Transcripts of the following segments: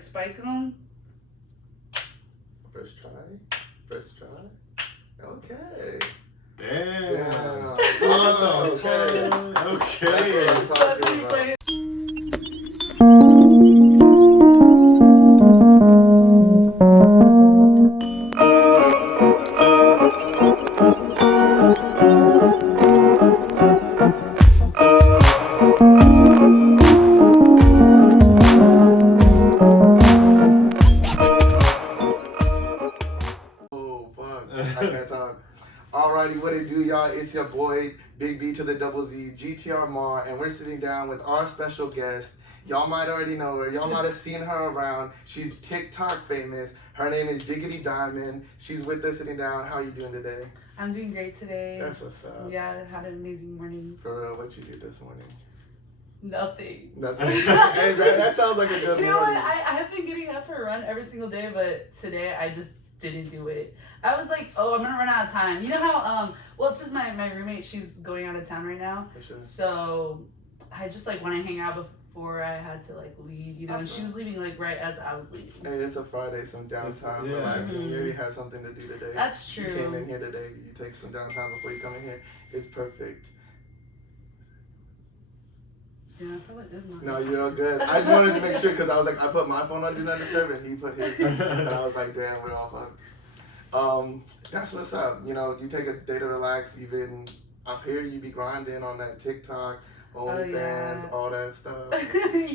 Spike them. First try. Okay. Damn. Oh, okay. Okay. That's what I'm talking about. Oh, fuck. I can't talk. Alrighty, what it do, y'all? It's your boy, Big B to the double Z, GTR Mar, and we're sitting down with our special guest. Y'all might already know her. Y'all might have seen her around. She's TikTok famous. Her name is Diggity Diamond. She's with us sitting down. How are you doing today? I'm doing great today. That's what's up. Yeah, I had an amazing morning. For real, what you did this morning? Nothing. Nothing. Hey, that sounds like a good You know morning. what? I have been getting up for a run every single day, but today I just didn't do it. I was like, oh, I'm gonna run out of time. You know how well, it's because my roommate, she's going out of town right now. For sure. So I just like want to hang out before I had to like leave, you know. And she was leaving like right as I was leaving. Hey, it's a Friday, some downtime, Yeah. relaxing. You already had something to do today. That's true. You came in here today. You take some downtime before you come in here. It's perfect. Yeah, I feel like this. No, you're all good. I just wanted to make sure because I was like, I put my phone on Do Not Disturb and he put his. And I was like, damn, we're all fucked. That's what's up. You know, you take a day to relax. You've been, I hear you be grinding on that TikTok, OnlyFans, yeah. all that stuff.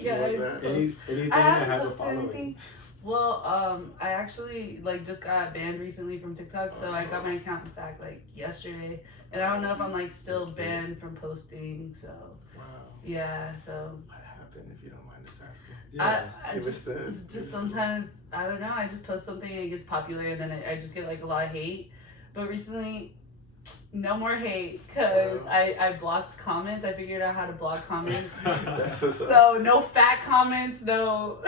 Yeah, like it's that? Anything I that haven't has a posted anything. following. Well, I actually like just got banned recently from TikTok, so I got my account back like yesterday, and I don't know if I'm like still banned from posting. So Wow. yeah, so What happened if you don't mind us asking? Yeah. I Give us just the- it's just sometimes I don't know. I just post something and it gets popular, and then I just get like a lot of hate. But recently, no more hate because I blocked comments. I figured out how to block comments. That's what's up. So no fat comments, no.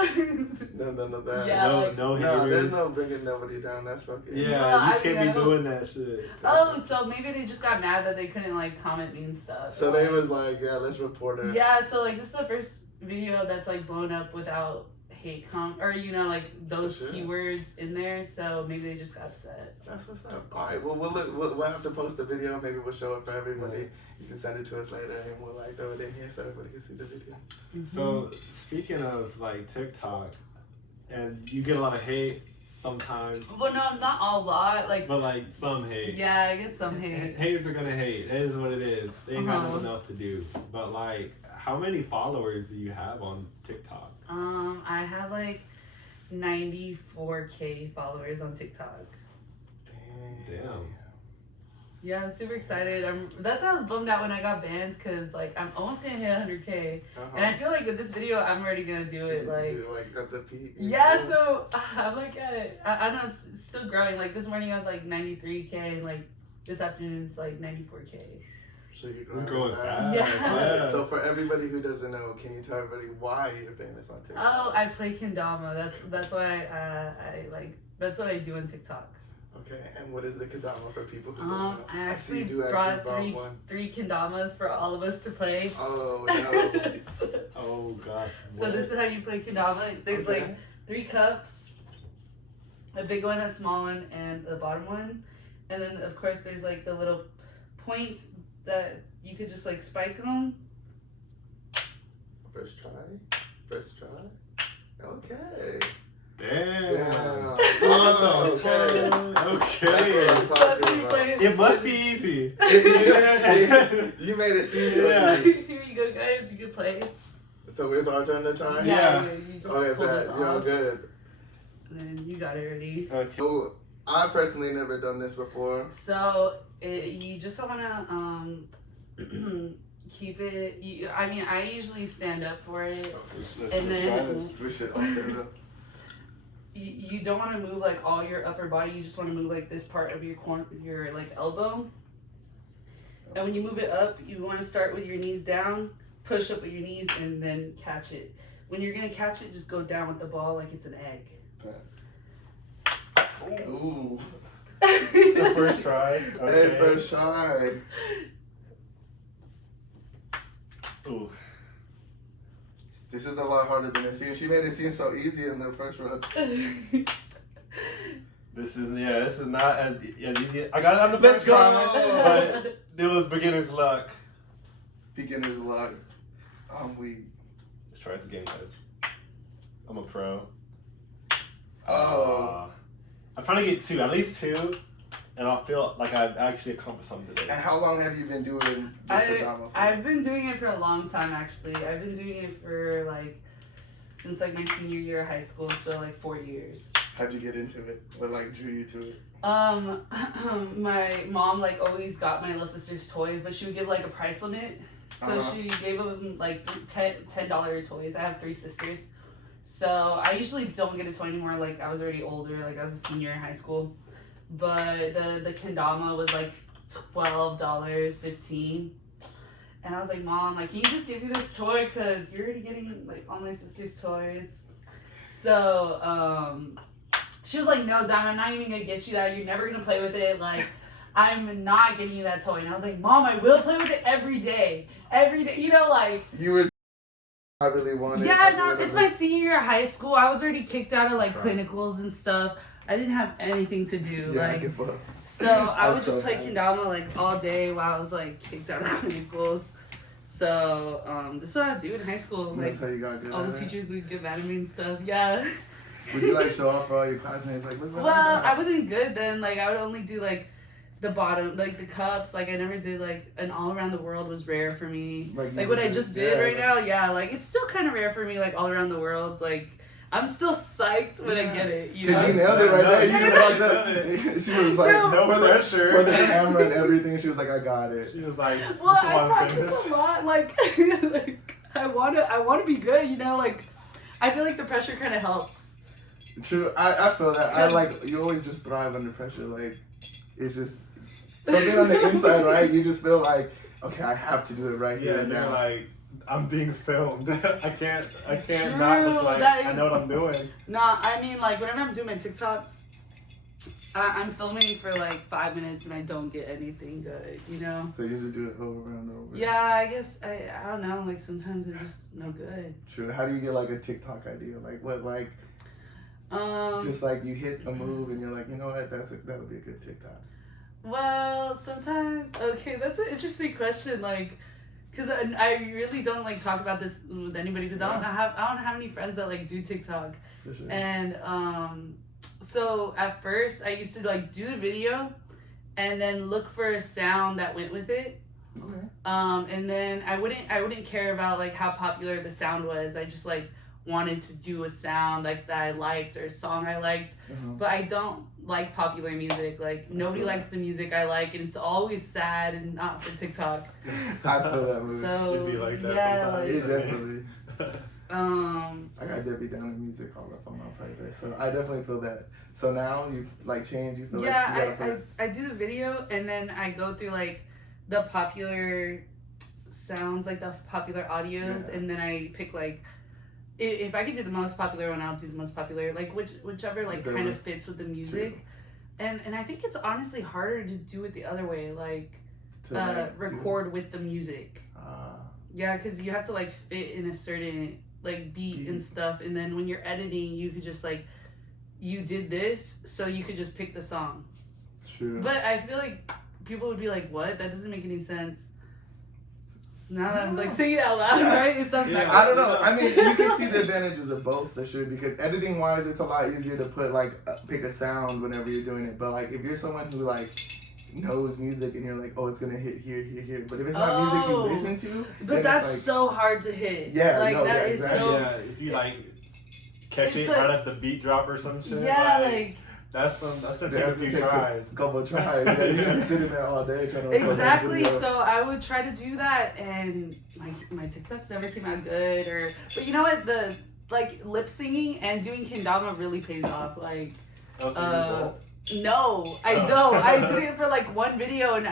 None of that. Yeah, no, like- no No, there's haters. no bringing nobody down. That's fucking. Yeah, Well, I you can't know. be doing that shit. Oh, so maybe they just got mad that they couldn't like comment me and stuff. So they was like, yeah, let's report her. Yeah, so like this is the first video that's like blown up without hate or you know like those For sure. keywords in there. So maybe they just got upset. That's what's up. All right, well, we'll have to post the video. Maybe we'll show it for everybody. You can send it to us later, and we'll like throw it in here so everybody can see the video. So speaking of like TikTok, and you get a lot of hate sometimes, Well, no, not a lot. Like but like some hate. yeah, I get some hate. Haters are gonna hate. It is what it is. They ain't got Uh-huh. nothing else to do. But like, how many followers do you have on TikTok? I have like 94K followers on TikTok. Damn. Yeah, I'm super excited. That's why I was bummed out when I got banned because like I'm almost gonna hit 100K, and I feel like with this video I'm already gonna do it. Like You're, like at the peak. yeah, so I'm like I don't know, it's still growing. Like this morning I was like 93K, and like this afternoon it's like 94K. So you're It's growing fast. fast. Yeah. So for everybody who doesn't know, can you tell everybody why you're famous on TikTok? Oh, I play Kendama. That's why I like that's what I do on TikTok. Okay, and what is the Kendama for people who don't know? I actually see you brought actually one. three Kendamas for all of us to play. Oh no. Oh gosh. So this is how you play Kendama. There's Okay. like 3 cups, a big one, a small one, and the bottom one. And then of course there's like the little point that you could just like spike them. First try. Okay. Damn. Damn. Oh, okay. Okay. That's what I'm talking about. It must be easy. You made it seem so Yeah. easy. Here you go, guys. You can play. So it's our turn to try? Yeah. You just Okay, pull this bet. You're off, good. and then you got it ready. Okay. So I personally never done this before. So you just wanna keep it. I mean, I usually stand up for it. Let's And then- try this. We should all set it up. You don't want to move like all your upper body. You just want to move like this part of your like elbow. And when you move it up, you want to start with your knees down, push up with your knees, and then catch it. When you're gonna catch it, just go down with the ball like it's an egg. Ooh. The first try. Hey, first try. Ooh. This is a lot harder than it seems. She made it seem so easy in the first run. This is not as easy. I got it on the Let's first go! try, but it was beginner's luck. Beginner's luck. I'm weak. Let's try this again, guys. I'm a pro. Oh. I'm trying to get at least two, and I'll feel like I've actually accomplished something today. And how long have you been doing the Kendama? I've been doing it for a long time, actually. I've been doing it for like since like my senior year of high school, so like 4 years. How'd you get into it? What like drew you to it? My mom like always got my little sister's toys, but she would give like a price limit. So she gave them like $10 toys. I have 3 sisters. So I usually don't get a toy anymore. Like I was already older, like I was a senior in high school. But the Kendama was like $12, $15. And I was like, Mom, like, can you just give me this toy? Because you're already getting like all my sister's toys. So she was like, no, Diamond, I'm not even gonna get you that. You're never gonna play with it. Like, I'm not getting you that toy. And I was like, Mom, I will play with it every day. Every day, you know, like. You were. I really wanted. Yeah, no, it's my senior year of high school. I was already kicked out of like clinicals and stuff. I didn't have anything to do. Yeah, like, so I would just play Kendama like all day while I was like kicked out of clinicals. So this is what I do in high school. Like, that's how you got good all the teachers would get mad at me and stuff. Yeah. Would you like show off for all your classmates? Like, look what Well, I wasn't good then. Like, I would only do like the bottom, like the cups. Like, I never did like an all around the world was rare for me. Like what I just did right now. Yeah, like it's still kind of rare for me. Like all around the world's like. I'm still psyched when I get it, you know? Because you nailed it right there. She was like, no pressure. For the camera and everything, she was like, I got it. She was like, well, I practice a lot. Like, like I wanna be good, you know? Like, I feel like the pressure kind of helps. True, I feel that. I like, you always just thrive under pressure. Like, it's just something on the inside, right? You just feel like, okay, I have to do it right here and now. now. Like, I'm being filmed. I can't True, not look like I know what I'm doing. Nah, I mean, like, whenever I'm doing my TikToks, I'm filming for like 5 minutes and I don't get anything good, you know? So you just do it over and over. Yeah, I guess, I don't know, like, sometimes they're just no good. True. How do you get like a TikTok idea? Like, what, like, just like you hit a move and you're like, you know what, that'll be a good TikTok. Well, sometimes, okay, that's an interesting question, like, because I really don't like talk about this with anybody because I don't have any friends that like do TikTok. For sure. And so at first I used to like do the video and then look for a sound that went with it. Okay. And then I wouldn't care about like how popular the sound was. I just like wanted to do a sound like that I liked or a song I liked. But I don't like popular music. Like nobody likes the music I like, and it's always sad and not for TikTok. I feel that movie. So It'd be like that yeah, sometimes. It definitely. I got Debbie down in music all up on my playlist, so I definitely feel that. So now you like change. You feel like you gotta I do the video and then I go through like the popular sounds, like the popular audios, and then I pick like. If I could do the most popular one, I'll do the most popular. Like whichever like kind of fits with the music, and I think it's honestly harder to do it the other way. Like record with the music. Yeah, because you have to like fit in a certain like beat and stuff, and then when you're editing, you could just like you did this, so you could just pick the song. True. But I feel like people would be like, "What? That doesn't make any sense." Now that I'm like saying it out loud, right? It sounds like I don't know. I mean, you can see the advantages of both for sure. Because editing wise, it's a lot easier to put like pick a sound whenever you're doing it. But like if you're someone who like knows music and you're like, oh, it's gonna hit here, here, here. But if it's not music you listen to, but that's like, so hard to hit. Yeah, like no, that yeah, is exactly. so. Yeah, if you like catch it like, right at the beat drop or some shit. Yeah, like that's gonna take a few tries. A couple of tries. Yeah, you're gonna be sitting there all day trying to exactly. So I would try to do that, and my TikToks never came out good. But you know what? The like lip singing and doing Kendama really pays off. Like, no, I don't. I did it for like one video and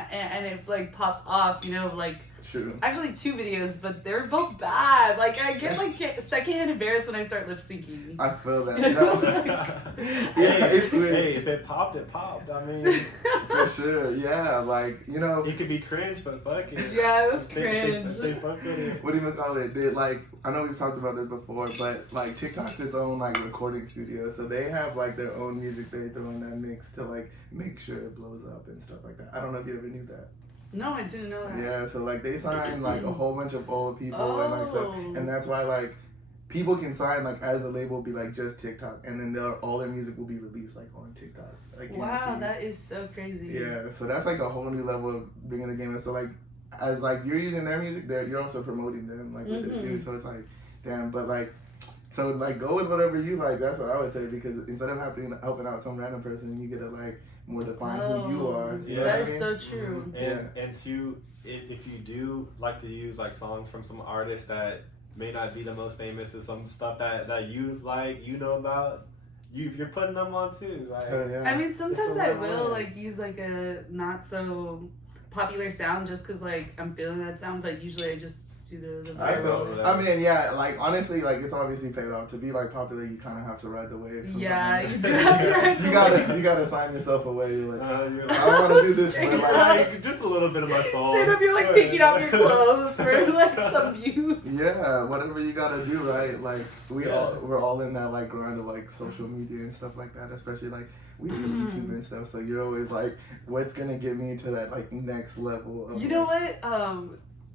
it like popped off. You know, like True. Actually, 2 videos, but they're both bad. Like, I get like secondhand embarrassed when I start lip syncing. I feel that. No. Yeah, it's weird. Hey, if it popped, it popped. I mean, For sure. Yeah, like, you know. it could be cringe, but fuck it. Yeah, it was They cringe. fuck with it. What do you call it? They, like, I know we've talked about this before, but like TikTok's its own like recording studio, so they have like their own music they throw in that mix to like make sure it blows up and stuff like that. I don't know if you ever knew that. No, I didn't know that. Yeah, so like they sign like a whole bunch of old people and like stuff, Oh. and that's why like people can sign like as a label be like just TikTok, and then all their music will be released like on TikTok. Like Wow, guaranteed. that is so crazy. Yeah, so that's like a whole new level of bringing the game in. So like, as like you're using their music, you're also promoting them like with it too. So it's like, damn. But like, so like go with whatever you like. That's what I would say, because instead of helping out some random person, you get to like more define who you are. You know Yeah. That what I is mean? so true. And two, if you do like to use like songs from some artists that may not be the most famous, or some stuff that you like, you know about, you're putting them on too. Like, Yeah. I mean, sometimes a I real will win. like use like a not so popular sound just because like I'm feeling that sound, but usually I just do the I viral. feel. I mean, yeah. Like honestly, like it's obviously paid off. To be like popular, you kind of have to ride the wave. Sometimes. Yeah, you do have to ride the You gotta sign yourself away. You're like, you're I don't want to do this, Straight but up. like, like just a little bit of my soul. Straight up, you're like taking off your clothes for like some views. yeah, whatever you gotta do, right? Like we're all in that like grind of like social media and stuff like that. Especially like we do YouTube and stuff. So you're always like, what's gonna get me to that like next level? Of, You know what?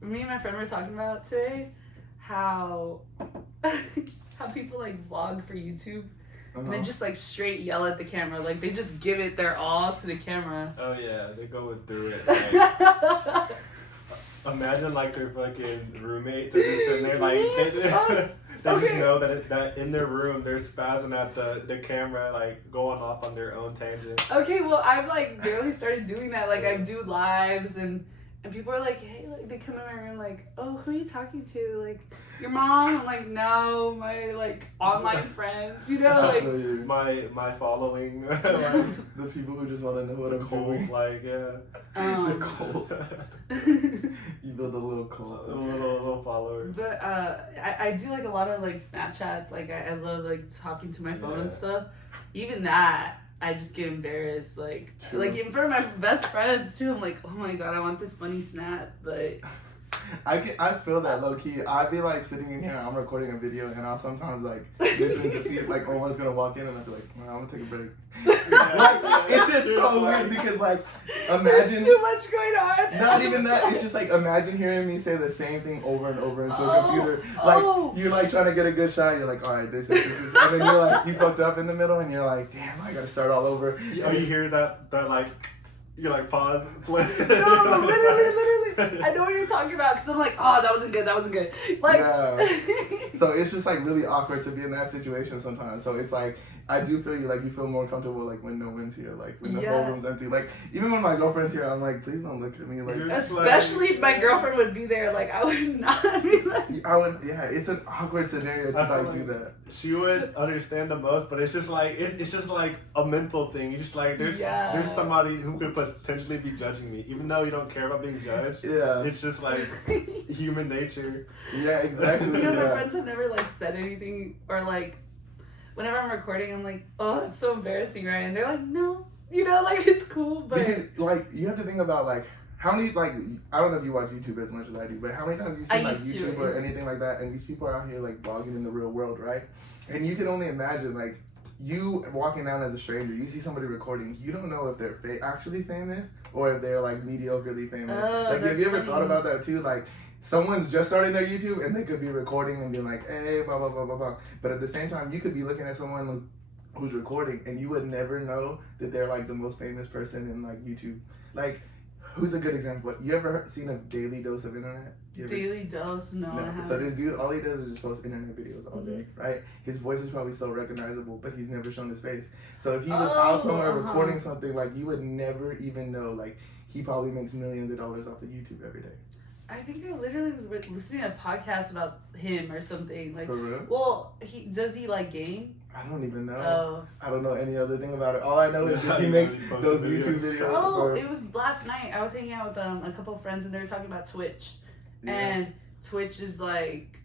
Me and my friend were talking about today how how people like vlog for YouTube and they just like straight yell at the camera, like they just give it their all to the camera. Oh yeah, they go through it. Like, imagine like their fucking roommates are just sitting there like Yes, they okay. just know that in their room they're spazzing at the camera, like going off on their own tangent. Okay, well I've like barely started doing that. Like I do lives and people are like, hey, like they come in my room like, oh, who are you talking to? Like your mom? I'm like, no, my like online friends, you know, I like feel you. My following, like, The people who just want to know what the I'm cold, doing. like yeah, The cold. You build a little a cold. little follower. But I do like a lot of like Snapchats. Like I love like talking to my phone and Yeah. stuff. Even that, I just get embarrassed. Like True. like in front of my best friends too. I'm like, oh my god, I want this funny snap. But I feel that low key. I'd be like sitting in here, I'm recording a video, and I'll sometimes like listen to see if like Owen's gonna walk in, and I'll be like, well, I'm gonna take a break. Like, it's just so weird because like, there's imagine. too much going on. Not even that. It's just like imagine hearing me say the same thing over and over into a Oh, computer. Like oh. you're like trying to get a good shot. You're like, all right, this, and then you're like, you fucked up in the middle, and you're like, damn, I gotta start all over. Oh, you hear that like you like pause. No, literally. I know what you're talking about because I'm like, oh, that wasn't good. Like, Yeah. So it's just like really awkward to be in that situation sometimes. So it's like I do feel you, like you feel more comfortable like when no one's here, like when the whole Yeah. room's empty. Like even when my girlfriend's here, I'm like, please don't look at me. Like You're especially if my girlfriend would be there, like I would not be like. I would, yeah, it's an awkward scenario to I feel like do like that. she would understand the most, but it's just like it's just like a mental thing. You just like there's somebody who could potentially be judging me, even though you don't care about being judged. Yeah. It's just like human nature. Yeah, exactly. You know, my Yeah. friends have never like said anything or like whenever I'm recording, I'm like, oh, that's so embarrassing, right? And they're like, no, you know, like it's cool, but Because like you have to think about like how many like I don't know if you watch YouTube as much as I do, but how many times you see I like used to. YouTube or anything like that, and these people are out here like vlogging in the real world, right? And you can only imagine like you walking down as a stranger, you see somebody recording, you don't know if they're actually famous or if they're like mediocrely famous. Oh, Like have that's you ever funny. thought about that too? Like someone's just starting their YouTube and they could be recording and being like, hey, blah blah blah blah blah. But at the same time, you could be looking at someone who's recording and you would never know that they're like the most famous person in like YouTube. Like, who's a good example? You ever seen a daily dose of internet? You ever- Daily Dose, no, I No. haven't. So this dude, all he does is just post internet videos all day, right? His voice is probably so recognizable, but he's never shown his face. So if he was out somewhere recording something, like you would never even know. Like he probably makes millions of dollars off of YouTube every day. I think I literally was listening to a podcast about him or something. Like, For real? well, does he like game? I don't even know. Oh. I don't know any other thing about it. All I know is that he Yeah, makes he posts those videos. YouTube videos. Oh, or- it was last night. I was hanging out with a couple of friends and they were talking about Twitch. and Twitch is like,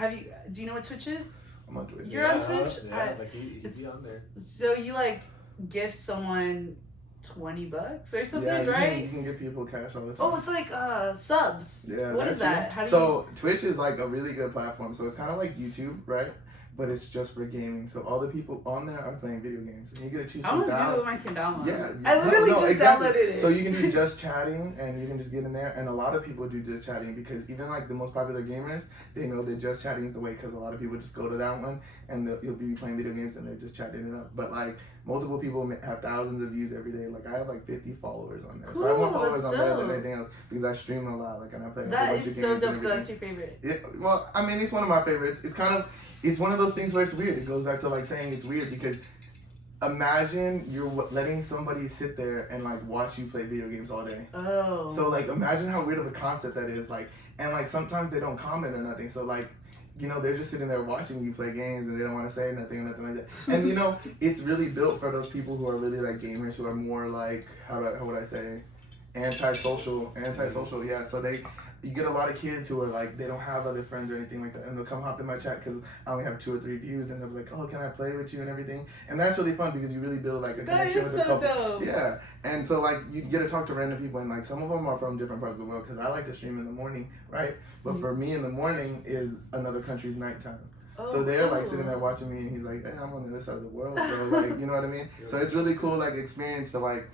do you know what Twitch is? I'm on Twitch. You're on Twitch? Yeah, like he'd be on there. So you like gift someone $20 or something, Yeah, right? You can give people cash all the time. Oh, it's like subs. Yeah. What is that? How do so Twitch is like a really good platform. So it's kind of like YouTube, right? But it's just for gaming. So all the people on there are playing video games, and you get to choose. I'm gonna do it with my Kendama. Yeah, I literally just exactly. downloaded it. So you can do just chatting, and you can just get in there. And a lot of people do just chatting because even like the most popular gamers, they know that just chatting is the way. Because a lot of people just go to that one, and you'll be playing video games, and they're just chatting it up. But like multiple people have thousands of views every day. Like I have like 50 followers on there, so I have more followers on there than anything else because I stream a lot. Like and I play. That a bunch is of so games dope. So that's your favorite. Yeah. Well, I mean, it's one of my favorites. It's one of those things where it's weird. It goes back to like saying it's weird because imagine you're letting somebody sit there and like watch you play video games all day. Oh. So like imagine how weird of a concept that is. Like, and like sometimes they don't comment or nothing. So like, you know, they're just sitting there watching you play games and they don't want to say nothing or nothing like that. And you know, it's really built for those people who are really like gamers who are more like how would I say antisocial. Yeah. So you get a lot of kids who are like, they don't have other friends or anything like that, and they'll come hop in my chat because I only have 2 or 3 views, and they'll be like, oh, can I play with you and everything? And that's really fun because you really build like a connection with a couple. Dope. Yeah, and so like you get to talk to random people, and like some of them are from different parts of the world because I like to stream in the morning, right? But for me in the morning is another country's nighttime. Oh, so they're like sitting there watching me, and he's like, hey, I'm on the other side of the world, so like, you know what I mean? So it's really cool like experience to like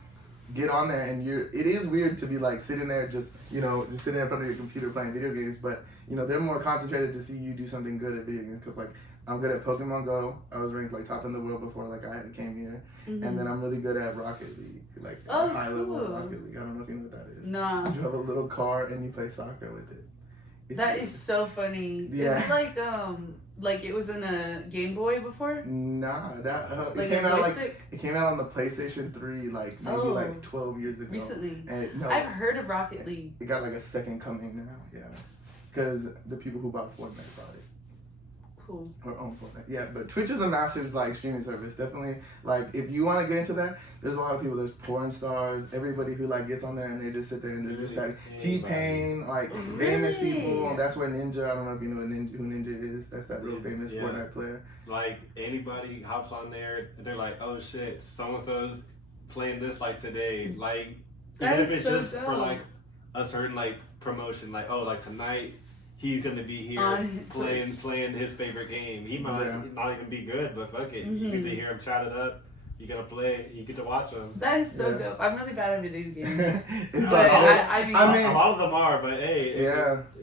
get on there, and it is weird to be like sitting there just sitting in front of your computer playing video games, but you know they're more concentrated to see you do something good at video games because like I'm good at Pokemon Go. I was ranked like top in the world before like I came here, and then I'm really good at Rocket League, like high level Rocket League. I don't know if you know what that is. No. You have a little car and you play soccer with it. That is so funny. Yeah. Is it like it was in a Game Boy before? Nah, that Like it came out joystick? it came out on the PlayStation 3 like maybe like 12 years ago. Recently. And, no, I've heard of Rocket League. it got like a second coming now, yeah. Because the people who bought Fortnite bought it. Cool. Or own Fortnite. Yeah, but Twitch is a massive like streaming service. Definitely, like if you want to get into that, there's a lot of people. There's porn stars, everybody who like gets on there and they just sit there and they're just like T-Pain, like famous people. That's where Ninja. I don't know if you know who Ninja is. That's that real famous Fortnite player. Like anybody hops on there, they're like, oh shit, so and so's playing this like today. Like even if it's just for like a certain like promotion, like oh like tonight. He's gonna be here playing his favorite game. He might not even be good, but fuck it. You get to hear him chat it up. You gonna play. You get to watch him. That is so dope. I'm really bad at video games. It's but I mean, a lot of them are, but hey,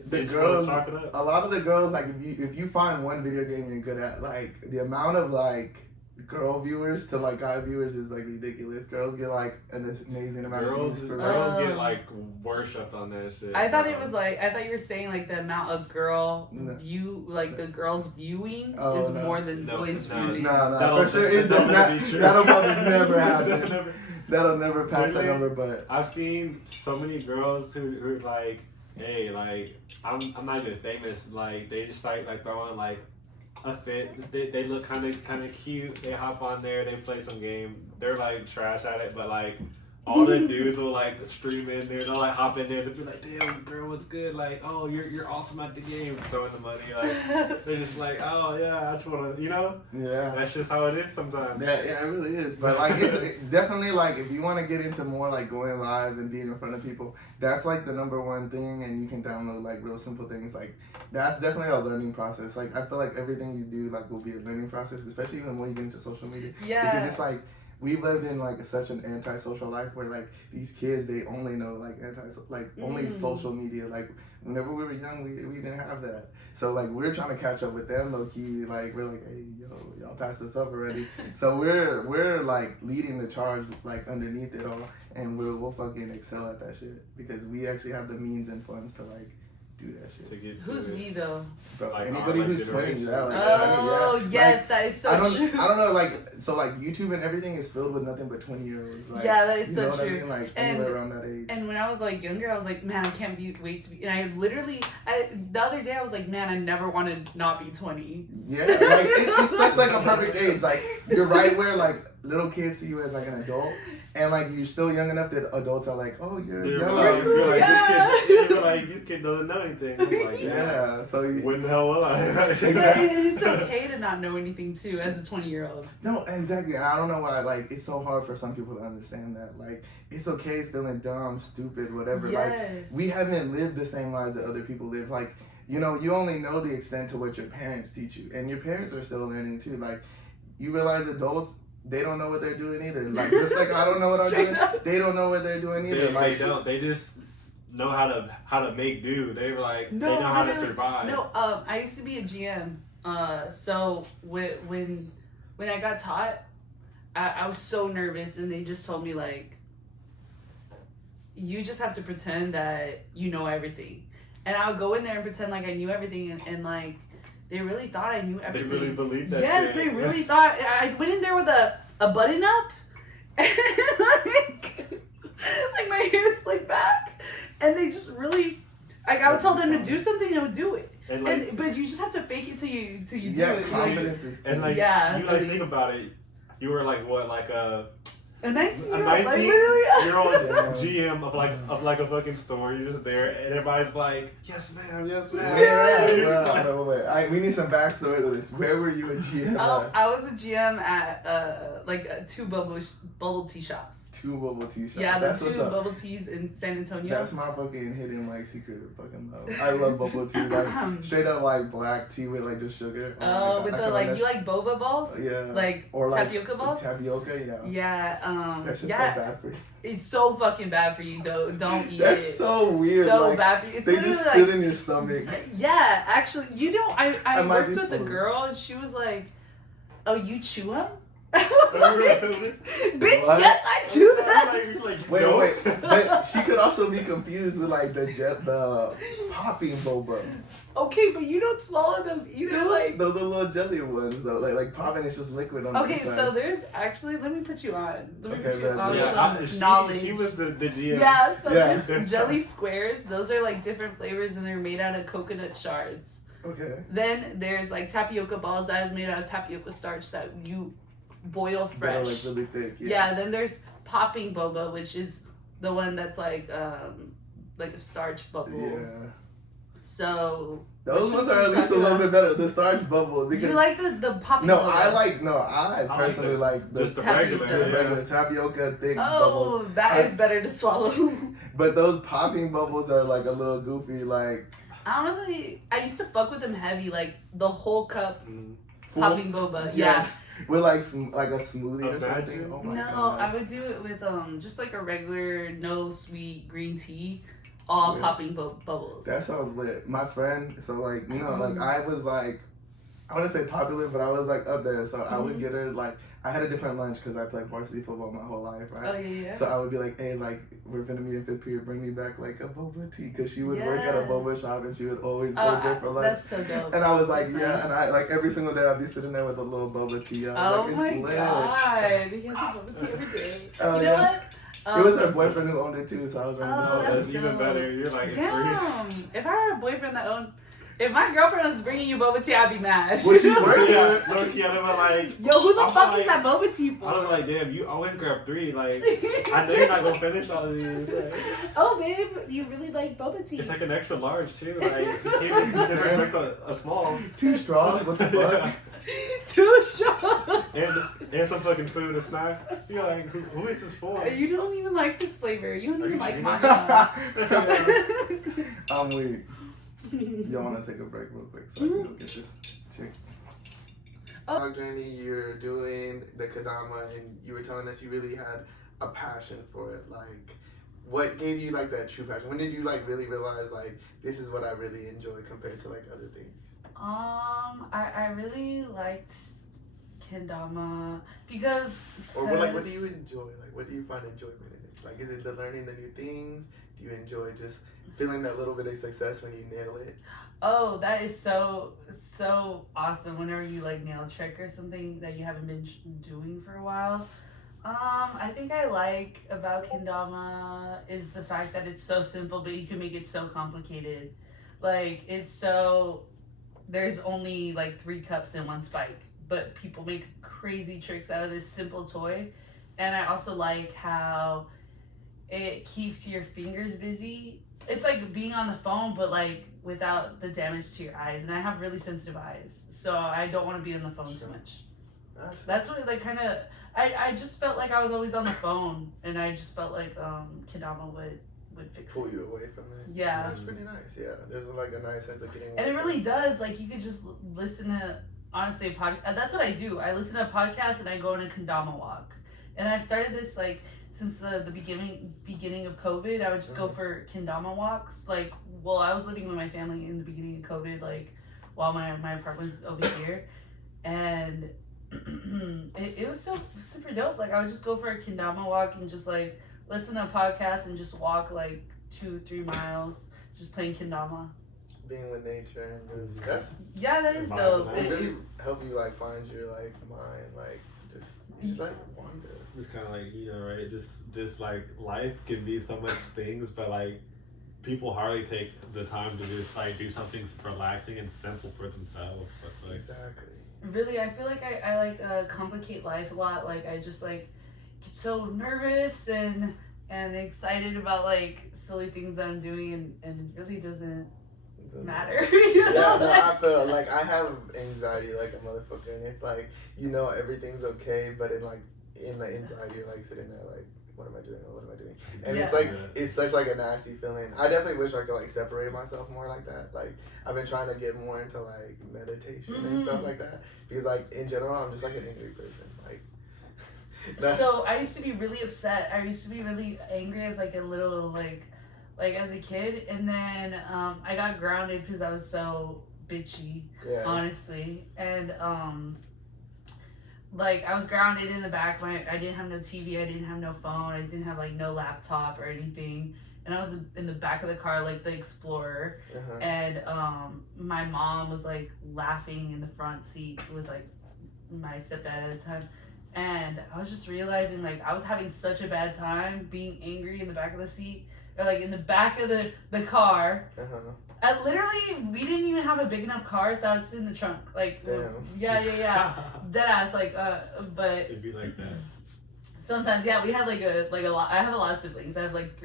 the girls. A lot of the girls, like if you find one video game you're good at, like the amount of like girl viewers to like guy viewers is like ridiculous. Girls get like an amazing amount of views for girls get like worshipped on that shit. I thought it was like I thought you were saying like the amount of girl view like the girls viewing is more than boys viewing. No, for sure that'll probably never happen. That'll never pass that number. But I've seen so many girls who like, hey, like I'm not even famous. Like they just like throwing like a fit. They look kind of cute. They hop on there. They play some game. They're like trash at it, but like all the dudes will like stream in there. They'll like hop in there to be like, damn girl, what's good? Like, oh you're awesome at the game. Throwing the money. Like they're just like, oh yeah, I just wanna, you know. Yeah. That's just how it is sometimes. Yeah, it really is. But like it's definitely like if you want to get into more like going live and being in front of people, that's like the number one thing. And you can download like real simple things like. That's definitely a learning process. Like I feel like everything you do like will be a learning process, especially even when you get into social media. Yeah. Because it's like we've lived in like such an antisocial life where like these kids they only know like only social media. Like whenever we were young we didn't have that. So like we're trying to catch up with them low key. Like we're like, hey yo, y'all passed us up already. So we're like leading the charge like underneath it all, and we'll fucking excel at that shit because we actually have the means and funds to like. Do that shit. Who's we though? Bro, like anybody who's 20, yeah. Like, yes, like, that is so true. I don't know, like, so like YouTube and everything is filled with nothing but 20-year-olds. Like, yeah, that is so true. I mean? Like anywhere around that age. And when I was like younger, I was like, man, I can't wait to be. And I literally, the other day, I was like, man, I never want to not be 20. Yeah, like it's such like a perfect age. Like you're right where like little kids see you as like an adult. And like you're still young enough that adults are like, oh, you're young. You're like, this kid doesn't know anything. I'm like, Yeah, so you, when the hell will I? And it's okay to not know anything too as a 20-year-old. no, exactly. I don't know why, like, it's so hard for some people to understand that. Like, it's okay feeling dumb, stupid, whatever. Yes. Like, we haven't lived the same lives that other people live. Like, you know, you only know the extent to what your parents teach you. And your parents are still learning, too. Like, you realize adults, they don't know what they're doing either. Like, just like I don't know what I'm doing, they don't know what they're doing either. They don't. They just know how to make do. They were like, No, they know how to literally. survive. No, I used to be a GM. So when I got taught, I was so nervous, and they just told me like, you just have to pretend that you know everything, and I would go in there and pretend like I knew everything, and like they really thought I knew They everything. really believed that. Yes, shit. they really thought. I went in there with a button up, and like my hair slicked back, and they just really, like, I would tell them to do something, and would do it. And like, But you just have to fake it till you do Yeah, it. confidence is and like, Yeah, you like think about it. You were like what, like a A 19-year-old, 19 like literally. year old Yeah. GM of like a fucking store. You're just there, and everybody's like, yes ma'am, yes ma'am. Wait. We need some backstory to this. Where were you in GM? I was a GM at like 2 bubble tea shops. 2 bubble tea shops. Yeah, the That's what's 2 up. bubble teas in San Antonio. That's my fucking hidden like secret fucking love. I love bubble tea, like straight up like black tea with like just sugar. Oh, my God. with I the feel like that's- you like boba balls? Yeah. Like or like tapioca balls? Tapioca, yeah. Yeah, That's just yeah. so bad for you. It's so fucking bad for you. Don't eat That's it. so weird. So like, bad for you. It's they literally just like sit in your stomach. Yeah, actually, you know, I I might worked be with a full. girl, and she was like, "Oh, you chew them?" I was like, "Bitch, What? yes, I chew them." Wait. But she could also be confused with like the popping boba. Okay, but you don't swallow those either. Like, Those are little jelly ones though. Like popping is just liquid on okay, the inside. so there's actually. Let me put you on. Let me Okay, put you man. on Yeah, some knowledge. she was the GM. Yeah, so Yeah. there's jelly squares. Those are like different flavors, and they're made out of coconut shards. Okay. Then there's like tapioca balls that is made out of tapioca starch that you boil That fresh. are like really thick. Yeah, then there's popping boba, which is the one that's like a starch bubble. Yeah. So Those which ones one are you at least a talking little about? bit better. The starch bubble because You like the popping no, boba? I personally like the just the Tapioca. regular. the regular tapioca thick Oh, bubbles. that is better to swallow. But those popping bubbles are like a little goofy, like Honestly, I used to fuck with them heavy, like the whole cup full- popping boba. Yes. With like like a smoothie or Imagine. something. Oh my No, God. I would do it with just like a regular no sweet green tea, all Sweet. popping bubbles. That sounds lit. My friend, so like, you know, like I was like, I wouldn't say popular, but I was like up there. So I would get her like, I had a different lunch because I played varsity football my whole life, right? Oh yeah. So I would be like, hey, like, we're gonna be in 5th period, bring me back like a boba tea. Because she would work at a Yeah. boba shop and she would always go there for lunch. That's so dope. And I was like, That's yeah, nice. and I like every single day I'd be sitting there with a little boba tea. I Oh was my like, it's lit. god, he has a boba tea every day. Oh, You know yeah. what? It was her boyfriend who owned it too, so I was running Oh, the whole that's That's even dope. better. You're like, it's free. Damn. If I had a boyfriend that owned, if my girlfriend was bringing you boba tea, I'd be mad. Was she working? Yeah, low key, I'm like, Yo, who the I'm fuck like- is that boba tea for? I'm like, damn, you always grab 3. Like, I know you're not gonna finish all of these. Like, Oh, babe, you really like boba tea. it's like an extra large too. Like, you can't even drink a small. 2 straws? What the fuck? Yeah. Too strong. And some fucking food and snack. You're like, who is this for? You don't even like this flavor. You don't Are even you like kidding? matcha. I'm weak. Y'all want to take a break real quick so I can go get this chick? Dog journey, you're doing the Kendama, and you were telling us you really had a passion for it. Like, what gave you like that true passion? When did you like really realize like this is what I really enjoy compared to like other things? I really liked Kendama because. Or what do you enjoy? Like, what do you find enjoyment in it? Like, is it the learning the new things? Do you enjoy just feeling that little bit of success when you nail it? Oh, that is so awesome. Whenever you like nail a trick or something that you haven't been doing for a while. I think I like about Kendama is the fact that it's so simple, but you can make it so complicated. Like there's only like 3 cups and 1 spike, but people make crazy tricks out of this simple toy. And I also like how it keeps your fingers busy. It's like being on the phone, but like without the damage to your eyes, and I have really sensitive eyes, so I don't want to be on the phone too much. That's what like kind of I just felt like I was always on the phone, and I just felt like Kendama would fix pull it. you away from it. Yeah, That's pretty nice. Yeah, there's like a nice sense of getting away. and it from really does. Like you could just listen to honestly a podcast. That's what I do. I listen to a podcast and I go on a Kendama walk, and I've started this like since the beginning of COVID. I would just go for Kendama walks. Like, well, I was living with my family in the beginning of COVID, like while my apartment was over here, and it was so super dope. Like I would just go for a Kendama walk and just like listen to a podcast and just walk like 2-3 miles just playing Kendama. being with nature and just that is dope. It really help you like find your like mind, like just like wander. It's kind of like, you know, right? Just like life can be so much things, but like people hardly take the time to just like do something relaxing and simple for themselves. I feel like. Exactly. Really, I feel like I like complicate life a lot. Like I just like get so nervous and excited about like silly things that I'm doing, and it really doesn't matter. You know? Yeah, no, I feel like I have anxiety like a motherfucker, and it's like, you know, everything's okay, but in the inside you're like sitting there like, what am I doing? What am I doing? And it's like it's such like a nasty feeling. I definitely wish I could like separate myself more like that. Like I've been trying to get more into like meditation and stuff like that, because like in general I'm just like an angry person. Like so I used to be really upset. I used to be really angry as like a little like as a kid, and then I got grounded because I was so bitchy, honestly, and like I was grounded in the back. I didn't have no TV, I didn't have no phone, I didn't have like no laptop or anything, and I was in the back of the car like the Explorer, and my mom was like laughing in the front seat with like my stepdad at the time. And I was just realizing like I was having such a bad time being angry in the back of the seat, or like in the back of the car. I literally, we didn't even have a big enough car, so I would sit in the trunk. Like, yeah. Dead ass, like, but. It'd be like that. Sometimes, yeah, we had like a lot. I have a lot of siblings. I have like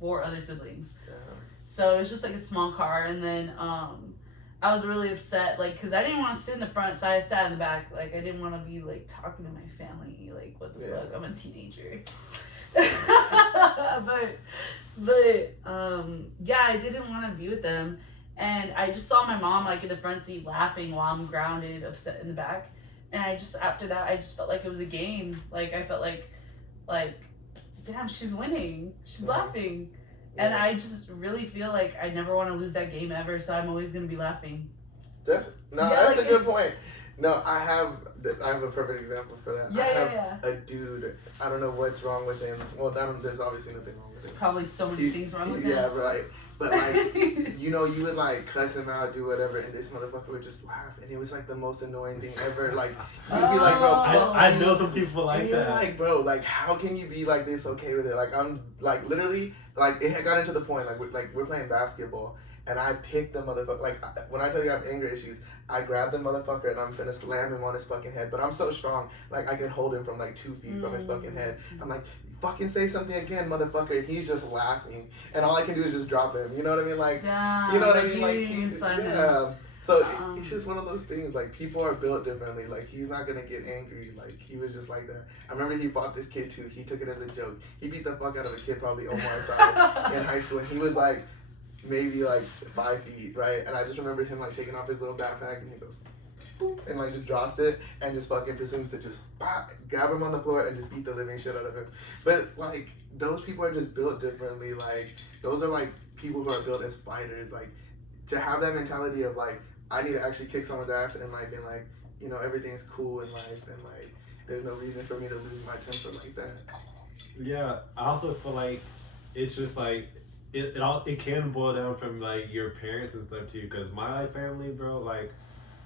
4 other siblings. So it was just like a small car, and then I was really upset, like, because I didn't want to sit in the front, so I sat in the back. Like, I didn't want to be, like, talking to my family. Like, what the fuck? I'm a teenager. but yeah, I didn't want to be with them. And I just saw my mom, like, in the front seat laughing while I'm grounded, upset in the back. And after that, I just felt like it was a game. Like, I felt like, damn, she's winning. She's laughing. And I just really feel like I never want to lose that game ever, so I'm always going to be laughing. That's like a good point. No, I have a perfect example for that. I have a dude, I don't know what's wrong with him. Well, there's obviously nothing wrong with him. Probably so many things wrong with him. Yeah, right. But like, you know, you would like cuss him out, do whatever, and this motherfucker would just laugh, and it was like the most annoying thing ever. Like, you'd be like, bro, I know some people like that. Like, bro, like, how can you be like this okay with it? Like, I'm like literally, like, it had gotten to the point, like we're playing basketball, and I picked the motherfucker. Like, when I tell you I have anger issues, I grab the motherfucker and I'm finna slam him on his fucking head. But I'm so strong, like I can hold him from like 2 feet from his fucking head. I'm like, fucking say something again, motherfucker. And he's just laughing, and all I can do is just drop him. You know what I mean? Like, you know what I mean? Like, so it's just one of those things. Like, people are built differently. Like, he's not gonna get angry. Like, he was just like that. I remember he fought this kid too. He took it as a joke. He beat the fuck out of a kid, probably Omar's size, in high school, and he was like maybe like 5 feet, right? And I just remember him like taking off his little backpack, and he goes boop, and like just drops it and just fucking presumes to just grab him on the floor and just beat the living shit out of him. But like, those people are just built differently. Like, those are like people who are built as fighters. Like, to have that mentality of like, I need to actually kick someone's ass, and like being like, you know, everything's cool in life, and like there's no reason for me to lose my temper like that. Yeah, I also feel like it's just like it can boil down from like your parents and stuff too. Cause my family, bro, like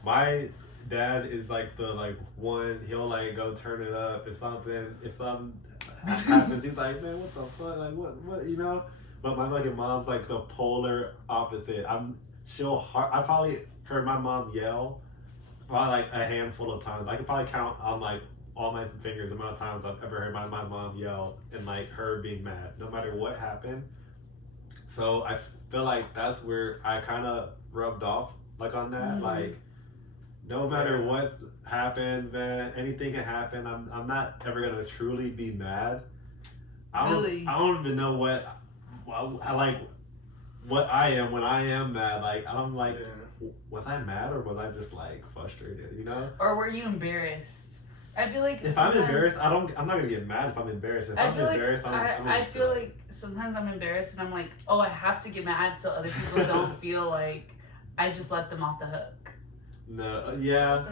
my dad is like the like one, he'll like go turn it up if something happens. He's like, man, what the fuck, like what you know? But my fucking mom's like the polar opposite. I probably heard my mom yell probably like a handful of times. I could probably count on like all my fingers the amount of times I've ever heard my mom yell and like her being mad, no matter what happened. So feel like that's where I kind of rubbed off like on that. Like, no matter what happens, man, anything can happen. I'm not ever gonna truly be mad. I don't even know what I am when I am mad. Like, I'm like, was I mad or was I just like frustrated? You know? Or were you embarrassed? I feel like if I'm embarrassed, I'm not gonna get mad if I'm embarrassed. If I'm embarrassed, I feel like sometimes I'm embarrassed and I'm like, oh, I have to get mad so other people don't feel like I just let them off the hook. No, yeah.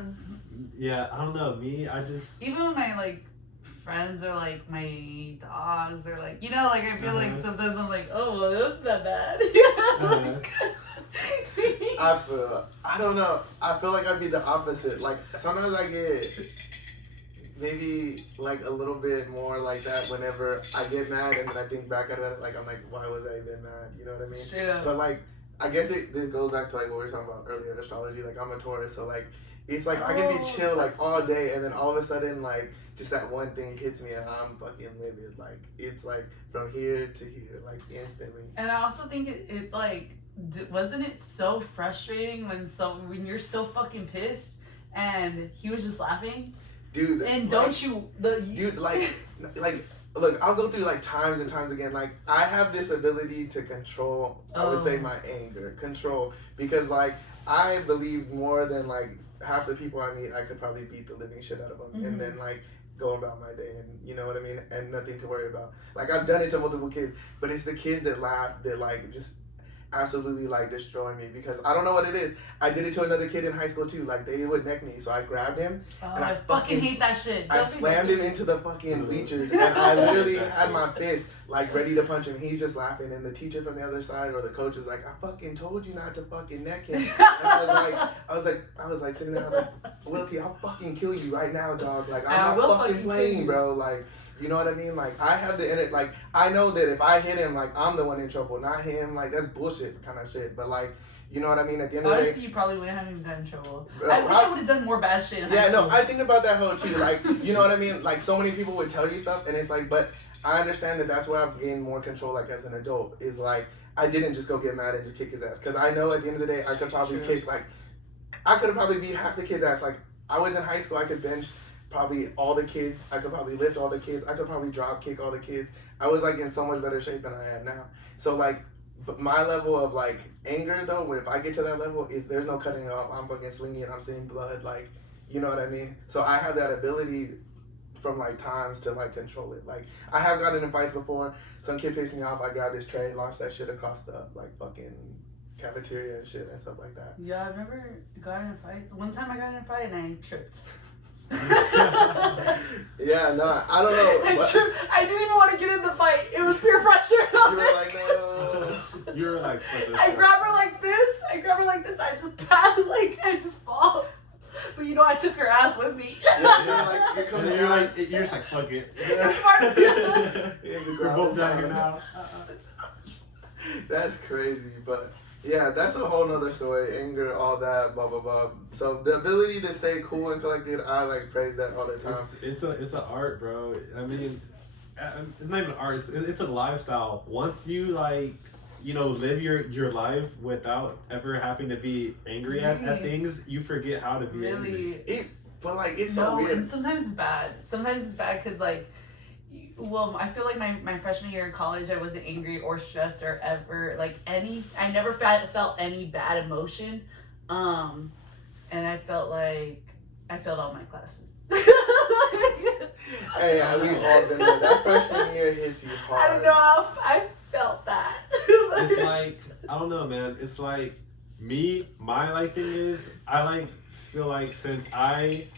I don't know. Me, I just even when my like friends or like my dogs or like, you know, like I feel like sometimes I'm like, oh, well, it wasn't that bad. I don't know. I feel like I'd be the opposite. Like sometimes I get maybe like a little bit more like that whenever I get mad and then I think back at it, like I'm like, why was I even mad? You know what I mean? Straight up. But like, I guess this goes back to like what we were talking about earlier, astrology. Like I'm a Taurus, so like it's like I can be chill like all day and then all of a sudden like just that one thing hits me and I'm fucking livid. Like it's like from here to here, like instantly. And I also think it like wasn't it so frustrating when you're so fucking pissed and he was just laughing. Dude, and like, dude, like, look, I'll go through like times and times again. Like, I have this ability to control. I would say my anger, because like I believe more than like half the people I meet, I could probably beat the living shit out of them, and then like go about my day, and you know what I mean, and nothing to worry about. Like I've done it to multiple kids, but it's the kids that laugh that like just absolutely like destroy me because I don't know what it is. I did it to another kid in high school too. Like they would neck me, so I grabbed him and I fucking hate that shit. I slammed him into the fucking bleachers and I literally had my fist like ready to punch him. He's just laughing and the teacher from the other side or the coach is like, I fucking told you not to fucking neck him. And I was like sitting there, I was like, Wilty, I'll fucking kill you right now, dog. Like I'm not fucking playing, bro. Like. You know what I mean? Like, I have the energy. Like, I know that if I hit him, like, I'm the one in trouble, not him. Like, that's bullshit kind of shit. But, like, you know what I mean? At the end of the day. Honestly, you probably wouldn't have even gotten in trouble. I wish I would have done more bad shit in high school. I think about that whole too. Like, you know what I mean? Like, so many people would tell you stuff, and it's like, but I understand that that's where I've gained more control, like, as an adult, is like, I didn't just go get mad and just kick his ass. Because I know at the end of the day, I could probably kick, like, I could have probably beat half the kid's ass. Like, I was in high school, I could bench probably all the kids. I could probably lift all the kids. I could probably drop kick all the kids. I was like in so much better shape than I am now. So like, but my level of like anger though, if I get to that level, is there's no cutting off. I'm fucking swinging. I'm seeing blood. Like, you know what I mean? So I have that ability from like times to like control it. Like I have gotten in fights before. Some kid pissed me off. I grabbed his tray, launched that shit across the like fucking cafeteria and shit and stuff like that. Yeah, I've never gotten in fights. One time I got in a fight and I tripped. Yeah, no, I don't know. I didn't even want to get in the fight. It was peer pressure. You were like, no. You were like, I grab her like this. I just pat, like I just fall. But you know, I took her ass with me. Yeah, you're just like, fuck it. We're both down here now. That's crazy, but. Yeah, that's a whole nother story. Anger, all that, blah blah blah. So the ability to stay cool and collected, I like praise that all the time. It's an art, bro. I mean, it's not even art. It's a lifestyle. Once you like, you know, live your life without ever having to be angry at things, you forget how to be angry. But like it's so weird. And sometimes it's bad. Sometimes it's bad because like. Well, I feel like my freshman year of college, I wasn't angry or stressed or ever like I never felt any bad emotion, and I felt like I failed all my classes. Hey, we've all been there. That freshman year hits you hard. I don't know how I felt that. It's like I don't know, man. It's like me. My like thing is I like feel like since I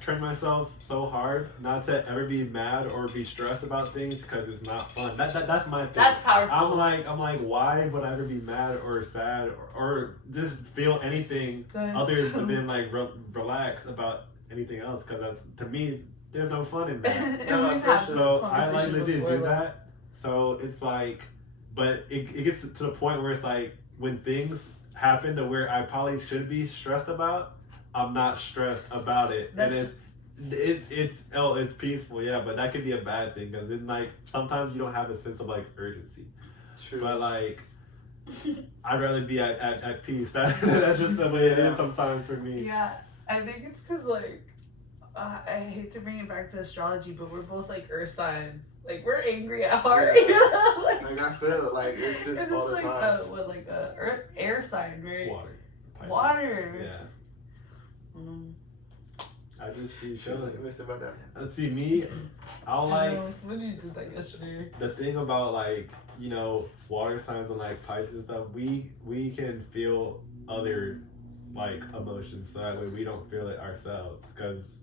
train myself so hard not to ever be mad or be stressed about things because it's not fun. That's my thing. That's powerful. I'm like, why would I ever be mad or sad or just feel anything other than like relax about anything else? Because that's to me, there's no fun in that. So I like legit do that. So it's like, but it gets to the point where it's like when things happen to where I probably should be stressed about. I'm not stressed about it, and it's peaceful, yeah. But that could be a bad thing because it's like sometimes you don't have a sense of like urgency. True. But like, I'd rather be at peace. That's just the way it is sometimes for me. Yeah, I think it's because, like, I hate to bring it back to astrology, but we're both, like, earth signs. Like, we're angry at heart, Yeah. you know? Like, I feel like it's just and all it's the like, time. air sign, right? Water. Pisces. Water. Yeah. Mm. I just be I chilling. missed about that. Let's see, me, I'll like, Somebody did that yesterday. the thing about like, you know, water signs and like Pisces and stuff, we can feel other like emotions so that way we don't feel it ourselves, because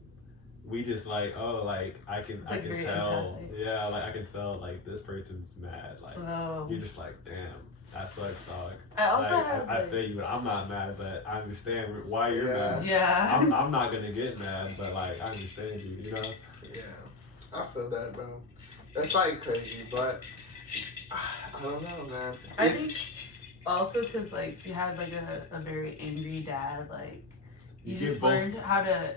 we just like, oh, like I can like can very tell, empathic. yeah, like I can tell like this person's mad, like Oh. you're just like, damn, that sucks, dog. I also like, have, I like, feel you, but I'm not mad, but I understand why you're Yeah. mad. Yeah. I'm not gonna get mad, but like I understand you, you know. Yeah, I feel that, bro. That's like crazy, but I don't know, man. I think also because, like, you had, like, a very angry dad, like, you get just both- learned how to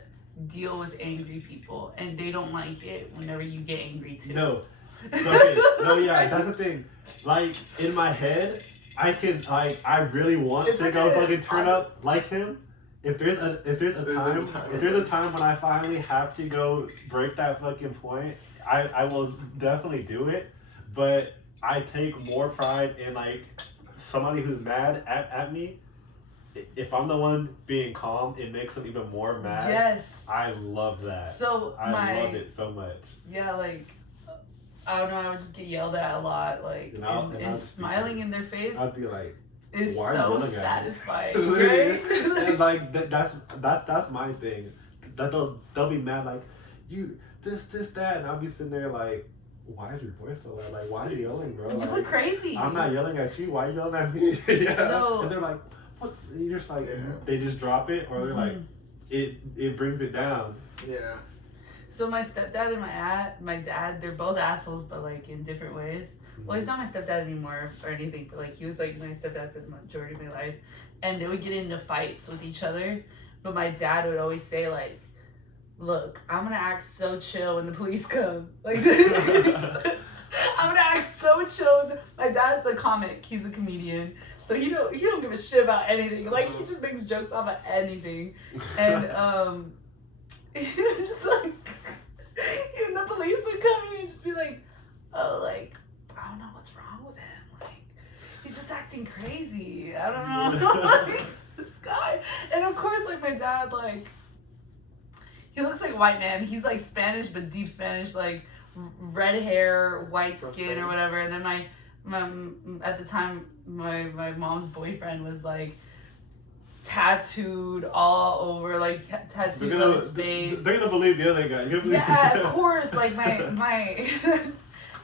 deal with angry people, and they don't like it whenever you get angry too. No. Okay. No, yeah, that's the thing. Like in my head, I can like I really want It's to like go a fucking turn honest- up like him. If there's a time when I finally have to go break that fucking point, I will definitely do it. But I take more pride in like somebody who's mad at me. If I'm the one being calm, it makes them even more mad. Yes. I love that. So I love it so much. Yeah, like, I don't know, I would just get yelled at a lot, like, And I'll and smiling in their face I'd be like, is why are you so yelling at me? satisfying, right? and like that's my thing. That they'll be mad like, you this that, and I'll be sitting there like, why is your voice so loud? Like, why are you yelling, bro? You Like, look crazy. I'm not yelling at you. Why are you yelling at me? Yeah. So- And they're like, what? And you're just like, Yeah. they just drop it, or they're like, Mhm. it brings it down. Yeah. So my stepdad and my dad, they're both assholes, but like in different ways. Well, he's not my stepdad anymore or anything, but like he was like my stepdad for the majority of my life, and they would get into fights with each other. But my dad would always say like, "Look, I'm gonna act so chill when the police come. Like, I'm gonna act so chill." My dad's a comic; he's a comedian, so he don't give a shit about anything. Like he just makes jokes off of anything, and just like even the police would come, he would just be like, "Oh, like I don't know what's wrong with him. Like he's just acting crazy. I don't know." Like, this guy, and of course, like my dad, like he looks like a white man. He's like Spanish, but deep Spanish, like red hair, white skin, or whatever. And then my at the time, my mom's boyfriend was like tattooed all over, like tattoos on his face. They're gonna believe the other guy. Yeah, of course. Like my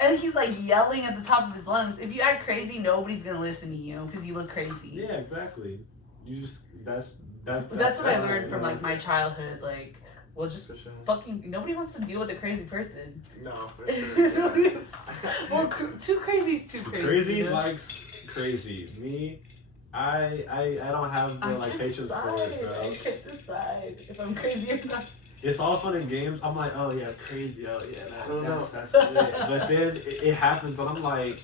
and he's like yelling at the top of his lungs. If you act crazy, nobody's gonna listen to you because you look crazy. Yeah, exactly. You just that's what I learned from like my childhood. Like, well, just For sure. fucking nobody wants to deal with a crazy person. No, for sure. Yeah. Well, too crazy is too crazy. Crazy you know? likes crazy. Me, I don't have the I like can't patience decide. for it, bro. I can't decide if I'm crazy or not. It's all fun and games. I'm like, oh yeah, crazy. Oh yeah, I don't know. that's it. But then it happens, and I'm like,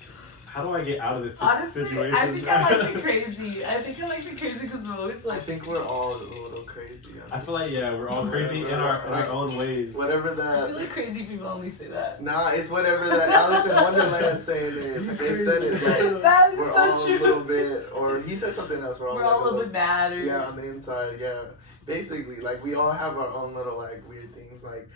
how do I get out of this Honestly, situation? I think I like the crazy. I think I like the crazy because I'm always I like. think we're all a little crazy. I feel like we're all crazy in our own ways. Whatever I feel that. like crazy people only say that. Nah, it's whatever that Alice in Wonderland saying is. Like, they said it. Like, That is we're so all true. a little bit, or he said something else. We're like all a little bit mad, or Yeah, on the inside, yeah. Basically, like we all have our own little like weird things. Like,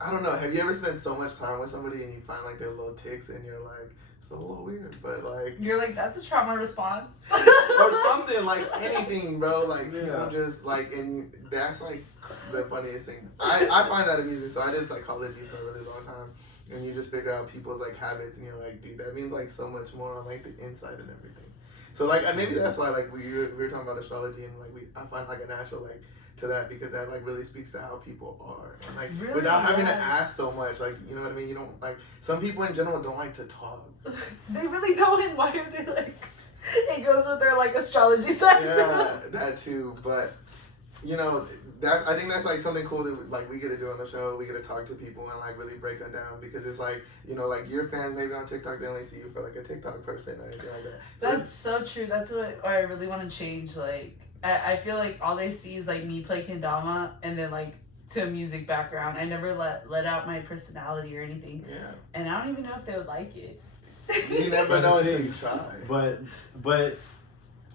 I don't know. Have you ever spent so much time with somebody and you find like their little ticks and you're like, it's a little weird, but like. you're like, that's a trauma response. Or something, like anything, bro. Like Yeah. people just like, and that's like the funniest thing. I find that amusing. So I did psychology for a really long time, and you just figure out people's like habits, and you're like, dude, that means like so much more on like the inside and everything. So like maybe that's why like we were talking about astrology, and like I find like a natural like to that, because that like really speaks to how people are, and like Really? without having to Yeah. ask so much, like, you know what I mean. You don't like, some people in general don't like to talk. They really don't. And why are they like? It goes with their like astrology side. Yeah, that too. But you know, I think that's like something cool that like we get to do on the show. We get to talk to people and like really break them down because it's like, you know, like your fans maybe on TikTok, they only see you for like a TikTok person or anything like that. So That's so true. That's what I really want to change. Like, I feel like all they see is like me play Kendama and then like to a music background. I never let out my personality or anything. yeah, And I don't even know if they would like it. you never know until you try. But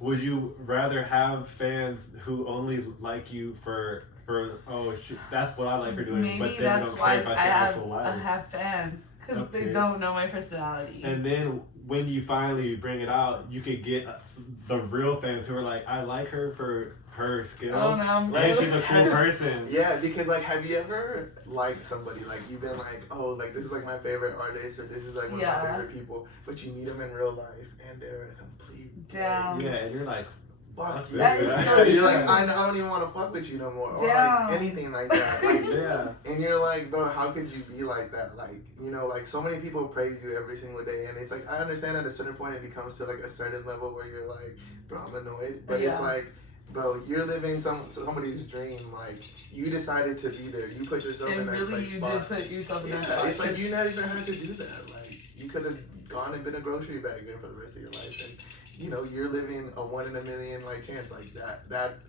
would you rather have fans who only like you for that's what I like her doing, Maybe but then that's don't why care about I your have, actual life? fans because Okay. they don't know my personality. And then when you finally bring it out, you could get the real fans who are like, I like her for her skills. Oh no, And she's a cool person. Yeah, because like, have you ever liked somebody like you've been like, oh, like this is like my favorite artist or this is like one of my favorite people, but you meet them in real life and they're a complete Damn. Yeah, and you're like, fuck you. That is so You're true. like, I don't even want to fuck with you no more, or Damn. like anything like that. Like, yeah. and you're like, bro, how could you be like that? Like, you know, like so many people praise you every single day, and it's like I understand at a certain point it becomes to like a certain level where you're like, bro, I'm annoyed, but Yeah. it's like, bro, you're living somebody's dream. Like, you decided to be there. You put yourself in And that really, like, you spot. did put yourself in that Yeah, spot. it's like you not even had to do that. Like, you could have gone and been a grocery bagger for the rest of your life, and you know, you're living a 1 in a million like chance like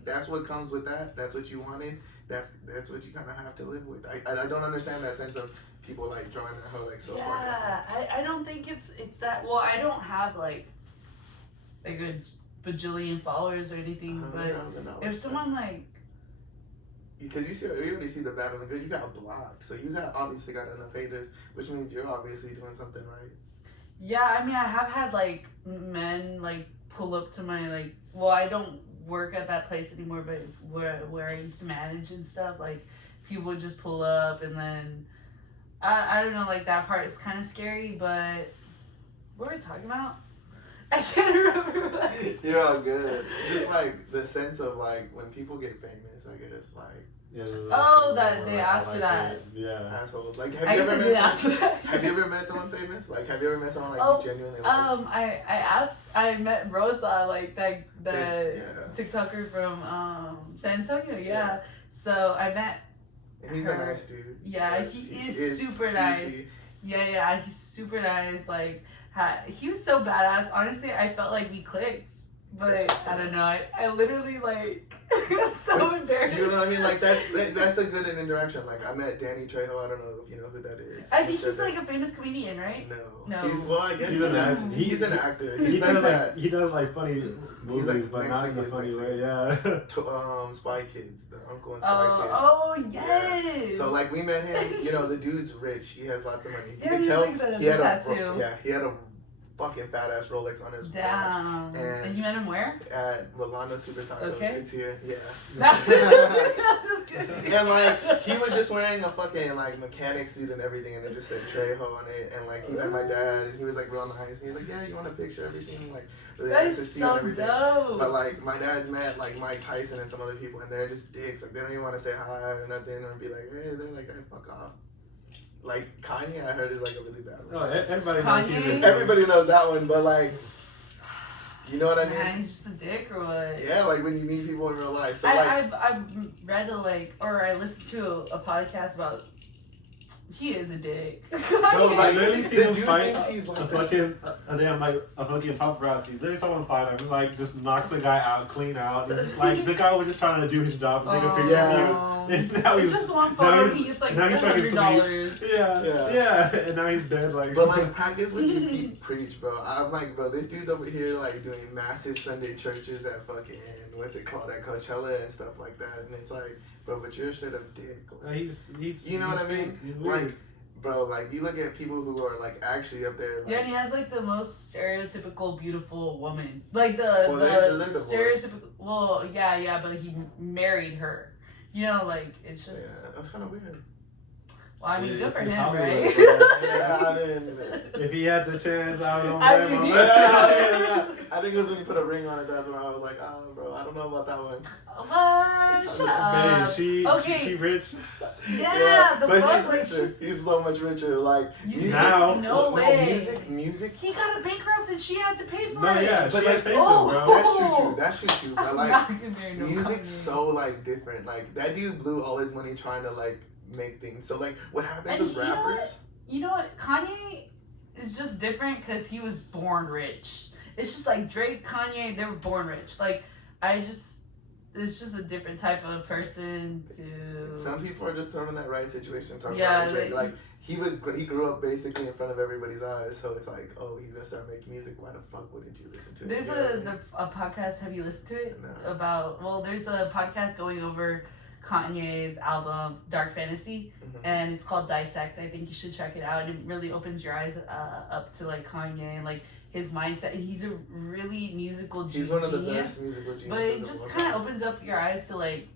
that's what comes with that. That's what you wanted. That's what you kind of have to live with. I don't understand that sense of people like drawing that hoe like so far down. Yeah, I don't think it's that. Well, I don't have like a bajillion followers or anything, but $100,000. if someone like, because you already see the bad and the good, you got blocked, so you obviously got enough haters, which means you're obviously doing something right. yeah, I mean, I have had like men like pull up to my like. Well, I don't work at that place anymore, but where I used to manage and stuff, like people would just pull up, and then I don't know, like that part is kind of scary. But what were we talking about? I can't remember. What. You're all good. Just like the sense of like when people get famous, I guess like Yeah, Oh, that they asked for that. Yeah. assholes. Like, I guess I did ask for that. have you ever met someone famous? Like, have you ever met someone like Oh, you genuinely like? I met Rosa, like that Yeah. TikToker from San Antonio. Yeah. Yeah. So I met. And he's her. a nice dude. Yeah, Like, he is super nice. she- Yeah, he's super nice. Like, he was so badass. Honestly, I felt like we clicked, but That's what's I up. don't know. I literally like got so embarrassed. You know what I mean? Like that's a good interaction. Like I met Danny Trejo. I don't know if you know who that is. I think he's like a famous comedian, right? No. No. I guess He's he's an an act- actor. He He's like does that. like he does like funny movies, like but not in a Mexican, funny way. Mexican. Yeah. Spy Kids, the uncle in Spy Kids. Oh yes. So like we met him, you know, the dude's rich. He has lots of money. You Yeah, can he's tell like the he had tattoo. he had a fucking fat ass Rolex on his watch Damn. And- And you met him where? at Rolando Super Tacos. Okay. It's here, yeah. That was good. And like he was just wearing a fucking like mechanic suit and everything, and it just said Trejo on it. And like he met my dad, and he was like real nice. And he was like, "Yeah, you want a picture? Everything like really That nice to is see so and everything." dope. But like my dad's met like Mike Tyson and some other people, and they're just dicks. Like they don't even want to say hi or nothing, or be like, "Hey," they're like, "Hey, fuck off." Like Kanye, I heard is like a really bad Oh, one. everybody Kanye? knows he's Everybody knows that one, but like, you know what I mean? Man, he's just a dick or what? Yeah, like when you meet people in real life. So like, I've read I listened to a podcast about. He is a dick. no, I like literally the see him dude fight thinks he's like a fucking a fucking paparazzi. Literally someone fight him, like just knocks the guy out, clean out. And, like the guy was just trying to do his job, take a picture Yeah. of you. And now It's he's just one now photo. he's- He gets like now he's trying to $100. yeah, and now he's dead. Like, But like practice what you preach, bro. I'm like, bro, this dude's over here like doing massive Sunday churches at fucking what's it called, at Coachella and stuff like that, and it's like, bro, but you're a straight up dick. Like, he's you know he's what I mean? He's weird. Like, bro, like you look at people who are like actually up there. Like, Yeah, and he has like the most stereotypical beautiful woman. Like Well, they're divorced. stereotypical. Well, yeah, but he married her. You know, like it's yeah, just. that's kind of weird. Well, I mean, good for It's him, Hollywood, right? bro. Yeah, I mean, If he had the chance, I don't I blame mean, him. yeah. I think it was when you put a ring on it. That's when I was like, oh, bro, I don't know about that one. What? Shut Man, up. she Okay. rich. Yeah, the but fuck, he's like, richer. He's so much richer. Like music, Now. No way. music. He got a bankrupt and she had to pay for No, it. yeah, But she like, had saved oh. him, bro. That's true too. That's true too. But I'm like, not gonna marry no music's Kanye. so like different. Like that dude blew all his money trying to like make things. So like, what happens And with you know rappers? You know what? Kanye is just different because he was born rich. It's just like Drake, Kanye, they were born rich. Like, it's just a different type of person to. Some people are just thrown in that right situation. Talking Yeah, about Drake. like- Like he grew up basically in front of everybody's eyes. So it's like, oh, he's gonna start making music. Why the fuck wouldn't you listen to it? There's You know what I mean? a podcast. Have you listened to it? No. About, well, there's a podcast going over Kanye's album Dark Fantasy, Mhm. and it's called Dissect. I think you should check it out. And it really opens your eyes up to like Kanye and like his mindset. And he's a really musical He's genius. one of the best musical geniuses. But it of just all kind of time. opens up your eyes to like,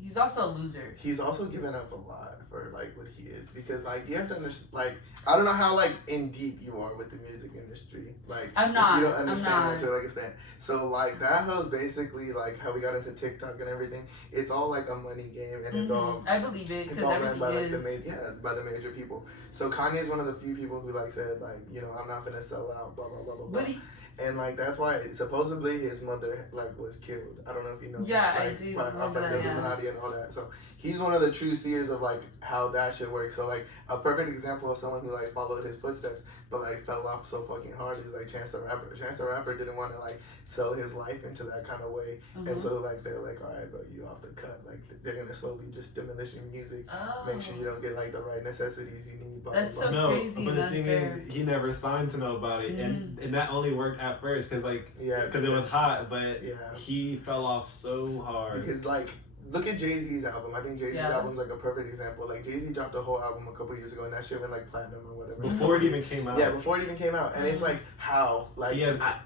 he's also a loser. He's also given up a lot for like what he is because like you have to understand. Like I don't know how like in deep you are with the music industry. Like I'm if not. you don't I'm understand not. that to like extent. So like that was basically like how we got into TikTok and everything. It's all like a money game and it's all. I believe it It's because all ran everything by like is. by the major people. So Kanye's one of the few people who like said like I'm not gonna sell out blah blah blah blah blah. But he, And like that's why supposedly his mother like was killed. I don't know if you know. Yeah, that, I like, do by, remember off, like, that, the yeah. Illuminati and all that. So he's one of the true seers of like how that shit works. So like a perfect example of someone who like followed his footsteps but like fell off so fucking hard is like Chance the Rapper. Chance the Rapper didn't want to like sell his life into that kind of way, and so like they're like, all right, bro, you off the cut. Like they're gonna slowly just diminish your music. Make sure you don't get like the right necessities you need. Blah, That's blah, blah. so No, crazy but and the thing unfair. is, he never signed to nobody, and that only worked at first because like Yeah, because it was hot, but Yeah. he fell off so hard. Because like look at Jay-Z's album. I think Jay-Z's Yeah. album's like a perfect example. Like Jay-Z dropped a whole album a couple years ago and that shit went like platinum or whatever. Before it even came out. Yeah, before it even came out. And it's like how? Like He has- That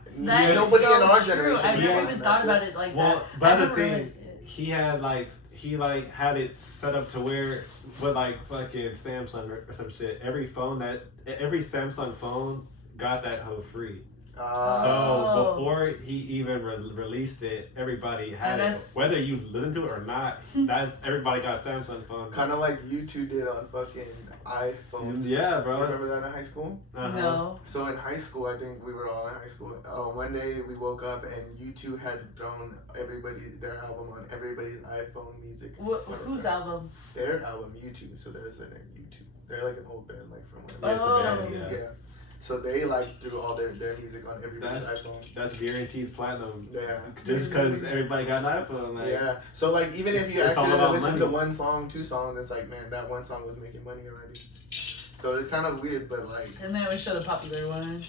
is nobody so in our true. generation. I've Yeah. never can even find thought that about shit. it like Well, that. but I the never thing, realized it. he had it set up to where with like fucking Samsung or some shit. Every Samsung phone got that hoe free. So Oh. before he even released it, everybody had And it. that's- Whether you listen to it or not, that's everybody got Samsung phone. Kind of like you two did on fucking iPhones. Yeah, You bro. remember that in high school? Uh-huh. No. So in high school, I think we were all in high school. One day we woke up and U2 had thrown their album on everybody's iPhone music. Whose album? Their album, U2. So there's their name, U2. They're like an old band, like from Yeah, it's a Oh. band, the 90s. yeah. Yeah. So they like threw all their music on everybody's iPhone. That's guaranteed platinum. Yeah. Just because everybody got an iPhone. Like, Yeah. So like even if you It's all accidentally about listen money. to one song, two songs, it's like man, that one song was making money already. So it's kind of weird, but like And they always show the popular one.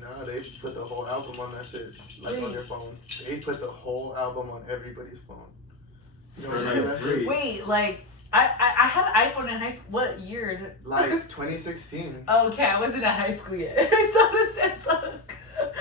no, they put the whole album on that shit, like on Wait. their phone. They put the whole album on everybody's phone. You know For, what like, I mean? That shit? free. Wait, like I had an iPhone in high school. What year? Like 2016. Okay, I wasn't in high school yet. I saw the Samsung.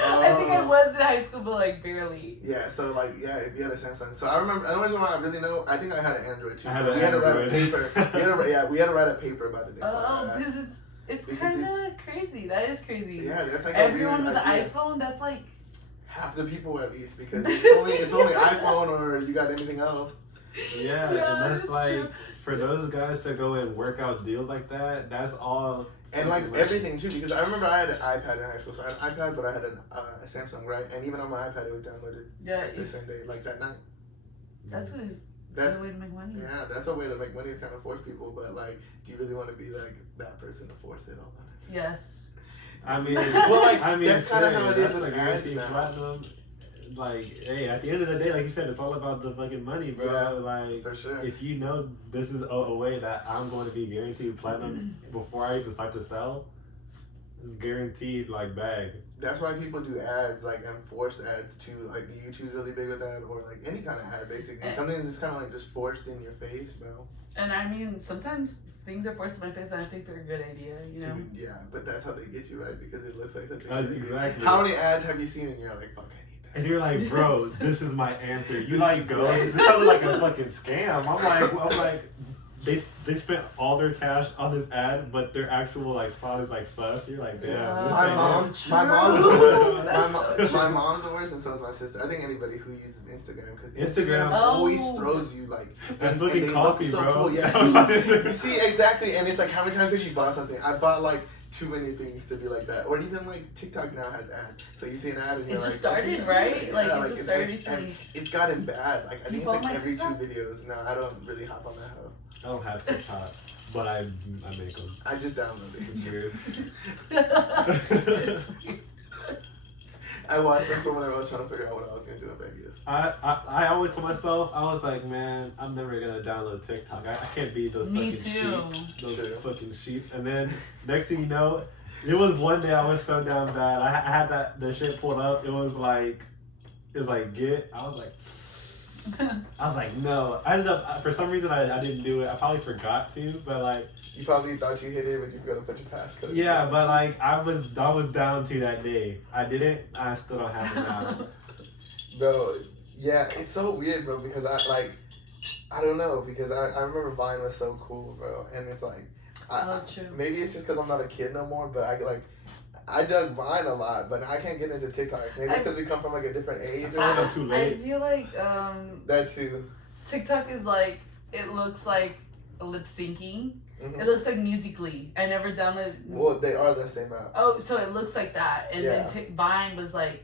I think I Oh. was in high school, but like barely. Yeah, so like yeah, if you had a Samsung. So I remember the only reason why I really know, I think I had an Android too. I had but an we had to write a Android. paper. We had to write a paper about it. Oh, because it's Because kind of crazy. That is crazy. Yeah, that's like Everyone a with weird the idea. iPhone, that's like. Half the people at least, because it's only iPhone or you got anything else. Yeah, and that's like true. for those guys to go and work out deals like that. That's all. And like everything too, because I remember I had an iPad in high school, so I had an iPad, but I had a Samsung, right? And even on my iPad, it was downloaded Yeah, the same day, like that night. that's a That's good way to make money. yeah, that's a way to make money. Is kind of force people, but like, do you really want to be like that person to force it all on it? Yes. I mean, Well, like, I mean, that's kinda how it is that's with like ads guaranteed now. platinum. Like, hey, at the end of the day, like you said, it's all about the fucking money, bro. Yeah, like, for sure. if you know this is a way that I'm going to be guaranteed platinum before I even start to sell, it's guaranteed like bag. That's why people do ads, like enforced ads too. Like the YouTube's really big with that, or like any kind of ad, basically. Something that's kind of like just forced in your face, bro. And I mean, sometimes things are forced in my face, and I think they're a good idea. You know. Dude, yeah, but that's how they get you, right? Because it looks like such a That's good idea. exactly. How many ads have you seen and you're like, fuck, I need that? And you're like, bro, this is my answer. You like go, this sounds like a fucking scam. I'm like, they spent all their cash on this ad, but their actual like spot is like sus. You're like, damn. Yeah. this My ain't mom, it. my mom's the True. worst. That's so My true. mom's the worst, and so is my sister. I think anybody who uses Instagram, because Instagram. Instagram always Oh. throws you like That's things, looking and they coffee, look so bro. cool. Yeah. See, exactly, and it's like, how many times have you bought something? I bought like too many things to be like that, or even like TikTok now has ads. So you see an ad and It you're just like, started, okay, right? yeah, Like, it like, just started and recently. it's gotten bad. Like I Do you think it's follow like my every TikTok? 2 videos. No, I don't really hop on that hoe. I don't have TikTok, but I make them. I just download it. It's weird. It's weird. I watched them for when I was trying to figure out what I was gonna do in Vegas. I always told myself, I was like, man, I'm never gonna download TikTok. I can't be those Me fucking too. sheep. Those True. fucking sheep. And then next thing you know, it was one day I was so down bad. I had the shit pulled up. It was like get. I was like, no. I ended up, for some reason, I didn't do it. I probably forgot to, but like, You probably thought you hit it, but you forgot to put your passcode. yeah, but like, I was down to that day. I didn't. I still don't have it now. Bro, yeah, it's so weird, bro, because I don't know, because I remember Vine was so cool, bro, and it's like, Oh, true. maybe it's just because I'm not a kid no more, but I dug Vine a lot, but I can't get into TikTok. Maybe because we come from like a different age or I- whatever. too I late. feel like That too. TikTok is like, it looks like lip syncing. Mhm. It looks like Musically. I never downloaded. Well, they are the same app. Oh, so it looks like that, and Yeah. then Vine was like,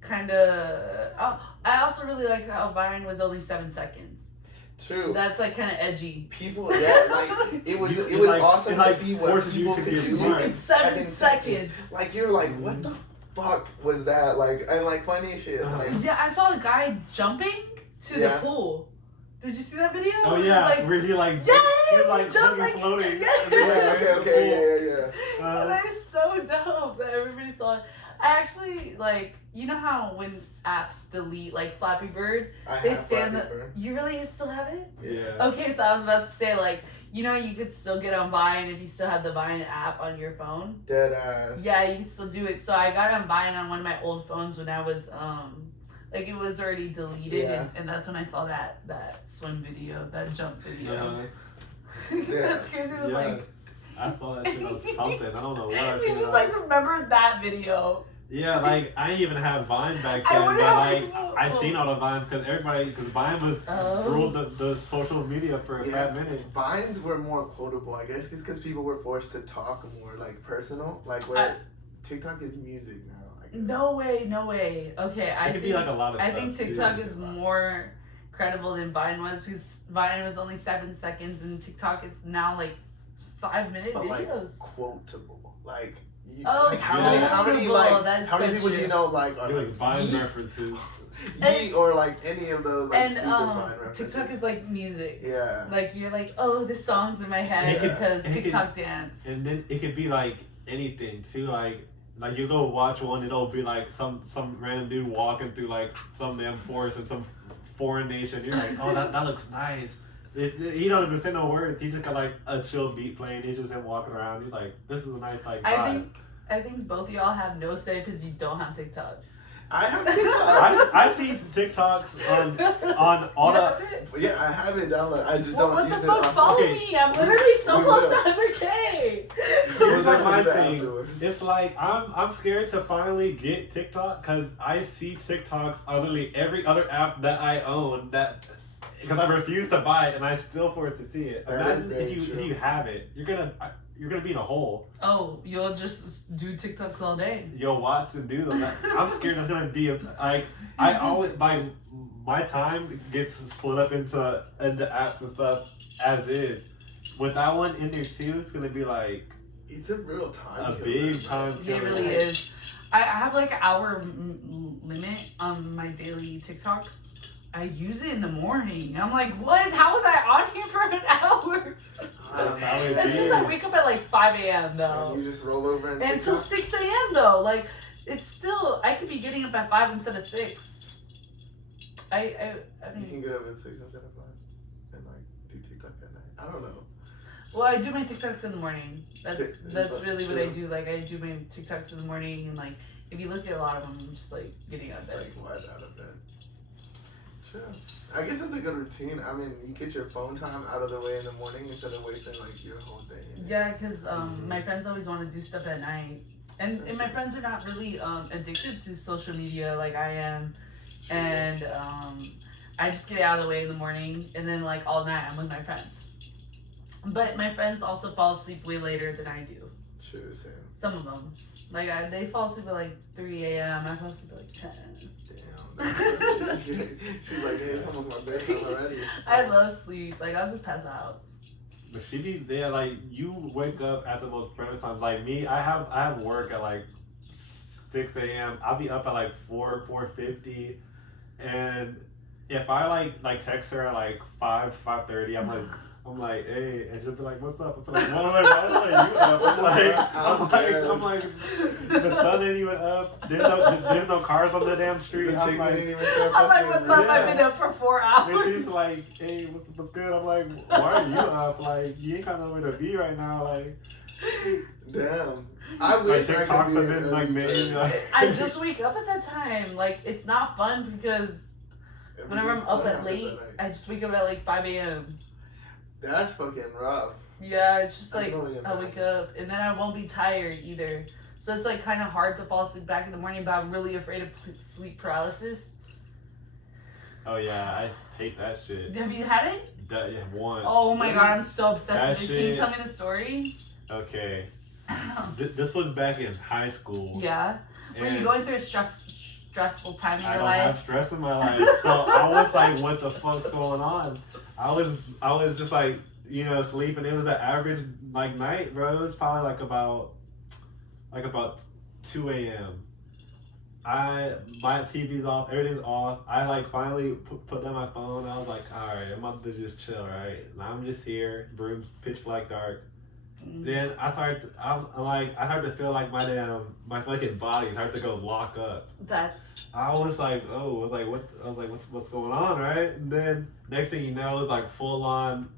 kind of. Oh, I also really like how Vine was only 7 seconds. True. That's like kind of edgy. People, yeah, like it was It was like- awesome it to like see what forces you people to could be do smart. in 7 seconds. Like you're like, what the fuck was that? Like, and like funny as shit. Uh-huh. Like, Yeah, I saw a guy jumping to Yeah. the pool. Did you see that video? Oh It was yeah, like, where he like yes, he was like he jumped fucking like floating. yes. And then, yeah, okay, yeah. And that is so dope that everybody saw it. I actually like, you know how when apps delete like Flappy Bird, I they have stand Flappy the. Bird. You really still have it? Yeah. Okay, so I was about to say like, you know, you could still get on Vine if you still had the Vine app on your phone. Dead ass. Yeah, you can still do it. So I got on Vine on one of my old phones when I was like it was already deleted, Yeah. and that's when I saw that swim video, that jump video. Uh-huh. That's crazy. It was Yeah. like I saw that shit on something. I don't know what I you figured just out. like remember that video. Yeah, like I didn't even have Vine back I then, wonder but how like people- I seen all the Vines because Vine was Oh. ruled the social media for a Yeah. fat minute. Vines were more quotable, I guess, because people were forced to talk more like personal, like where TikTok is music now. I guess. No way. Okay, It I could think be like a lot of I stuff. think too. TikTok is more credible than Vine was because Vine was only 7 seconds and TikTok it's now like 5-minute But like videos. quotable, like. You, Oh, like how many quotable, like that's how many so people do you true. know like are doing like Vine yeet, references. yeet or like any of those like And stupid Vine references. TikTok is like music. Yeah. Like you're like, oh, this song's in my head And it could- because and it could- TikTok dance. And then it could be like anything too, like you go watch one, it'll be like some random dude walking through like some damn forest in some foreign nation. You're like, oh, that looks nice. He don't even say no words. He just got like a chill beat playing. He's just him walking around. He's like, this is a nice like vibe. I think both of y'all have no say because you don't have TikTok. I have TikTok. I see TikToks on all You the. have it? Yeah, I have it downloaded. I just Well, don't what the use fuck? it. Follow Okay. me. I'm literally so We close will. to 100K. Here's like We'll my do that thing. afterwards. It's like I'm scared to finally get TikTok because I see TikToks on literally every other app that I own because I refuse to buy it and I still force to see it. That is Imagine very if true. you have it, you're gonna be in a hole. Oh, you'll just do TikToks all day. You'll watch and do them. I'm scared it's gonna be like I always my time gets split up into apps and stuff as is. With that one in there too, it's gonna be like It's a real time. a killer, big bro. time. Yeah, it killer. really is. I have like an hour limit on my daily TikTok. I use it in the morning. I'm like, what? How was I on here for an hour? That's how it That's because I wake up at like 5 a.m. And though. you just roll over and Until 6 a.m. though. Like, it's still, I could be getting up at 5 instead of 6. I You mean, can get up at 6 instead of 5 and like do TikTok at night. I don't know. well, I do my TikToks in the morning. That's That's really what I true. do. Like, I do my TikToks in the morning, and like, if you look at a lot of them, I'm just like getting out of It's bed. like wide out of bed. Sure. I guess that's a good routine. I mean, you get your phone time out of the way in the morning instead of wasting like your whole day. Yeah, because my friends always want to do stuff at night. And my friends are not really addicted to social media like I am. Sure. And I just get it out of the way in the morning. And then like all night I'm with my friends. But my friends also fall asleep way later than I do. Sure, same. Some of them. Like they fall asleep at like 3 a.m. I fall asleep at like 10. Damn. She's like, hey, it's almost my bedtime already. I love sleep. Like I'll just pass out. But she be there, like, you wake up at the most random times. Like me, I have work at like 6 a.m. I'll be up at like 4:50, and if I like text her at like 5:30, I'm like, hey, and she'll be like, what's up? I'm like, why are you up? I'm like, the sun ain't even up. There's no cars on the damn street. The I'm like, ain't even start I'm like, what's up? Yeah. I've been up for 4 hours. and she's like, hey, what's good? I'm like, why are you up? Like, you ain't got nowhere to be right now. Like, damn. I wish I TikToks could have be been an like early made. bird. Like, I just wake up at that time. Like it's not fun because whenever I'm up at late, I just wake up at like 5 a.m. That's fucking rough. Yeah, it's just like really I wake up and then I won't be tired either. So it's like kind of hard to fall asleep back in the morning, but I'm really afraid of sleep paralysis. oh yeah, I hate that shit. Have you had it? That once. Oh my god, I'm so obsessed That with it. Can you shit- tell me the story? Okay. This was back in high school. Yeah. Were you and going through a stressful time in I your don't have life? stress in my life, so I was like, "What the fuck's going on?" I was just like, sleeping. It was an average like night, bro. It was probably like about 2 a.m. My TV's off, everything's off. I like finally put down my phone. I was like, all right, I'm about to just chill, right? And I'm just here, room's pitch black dark. Then I started to feel like my fucking body started to go lock up. That's I was like, what's going on, right? And then next thing you know, it's like full on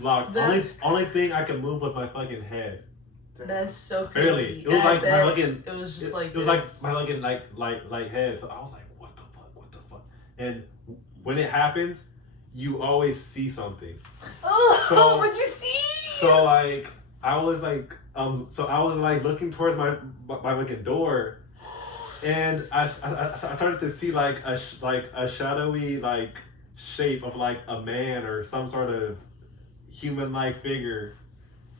locked. Only thing I could move was my fucking head. that's so crazy. Barely. It was like my fucking. It was just like it was like my fucking like head. So I was like, what the fuck? And when it happens, you always see something. Oh, So- what'd you see? So like I was like looking towards my fucking door, and I started to see like a shadowy like shape of like a man or some sort of human like figure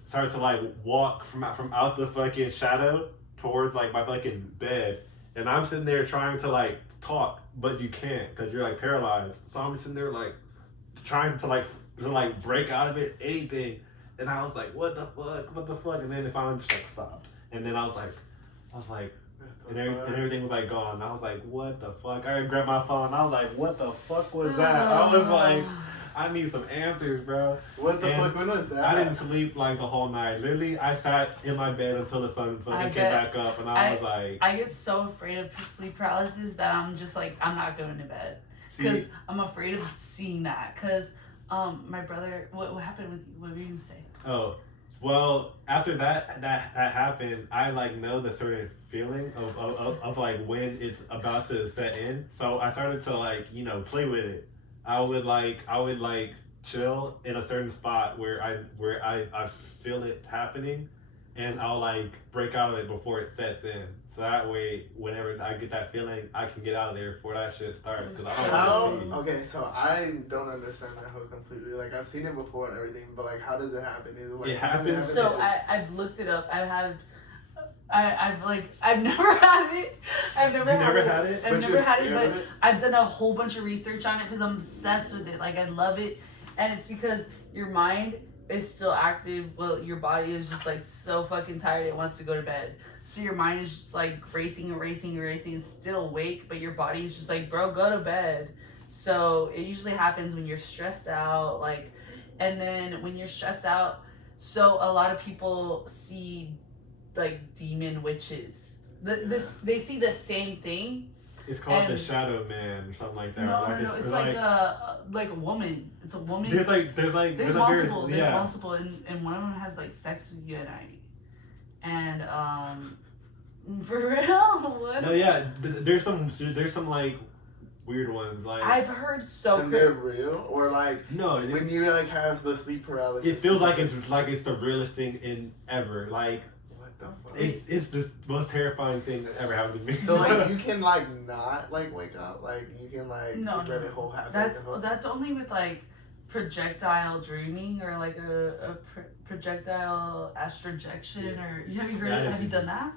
started to like walk from out the fucking shadow towards like my fucking bed, and I'm sitting there trying to like talk, but you can't because you're like paralyzed. So I'm sitting there like trying to break out of it, anything. And I was like, what the fuck? And then it finally just like stopped. And then I was like, and everything was like gone. And I was like, what the fuck? I grabbed my phone and I was like, what the fuck was that? I was like, I need some answers, bro. What the And fuck? When was that? I didn't sleep like the whole night. Literally, I sat in my bed until the sun fucking came back up, and I was like, I get so afraid of sleep paralysis that I'm just like, I'm not going to bed see, because I'm afraid of seeing that. Because my brother, what happened with you? What were you gonna say? oh, well, after that happened, I like know the certain feeling of like when it's about to set in. So I started to like play with it. I would chill in a certain spot where I feel it happening, and I'll like break out of it before it sets in. So that way, whenever I get that feeling, I can get out of there before that shit starts. Cause I don't wanna see. Okay, so I don't understand that whole completely. Like I've seen it before and everything, but like, how does it happen? Is it like It something that happens- So I've looked it up. I've never had it. I've never You had never it. had it? I've But never you're had it, scared of but it? I've done a whole bunch of research on it because I'm obsessed with it. Like I love it, and it's because your mind is still active. Well, your body is just like so fucking tired it wants to go to bed. So your mind is just like racing, and still awake, but your body is just like, bro, go to bed. So it usually happens when you're stressed out, like, and then when you're stressed out, so a lot of people see like demon witches. They see the same thing. It's called the And- Shadow Man or something like that. No, Like, it's like a woman. It's a woman. There's multiple. There's yeah. multiple, and one of them has like sex with you at night. And for real, what? No, yeah. There's some like weird ones. Like I've heard so. And they're real, or like no, when you like have the sleep paralysis. it feels like it's the realest thing in ever. Like What the fuck? it's the most terrifying thing that ever happened to me. So like you can like not like wake up, like you can like No, just let it whole happen. That's only with like projectile dreaming or like a projectile astrojection or have you done that?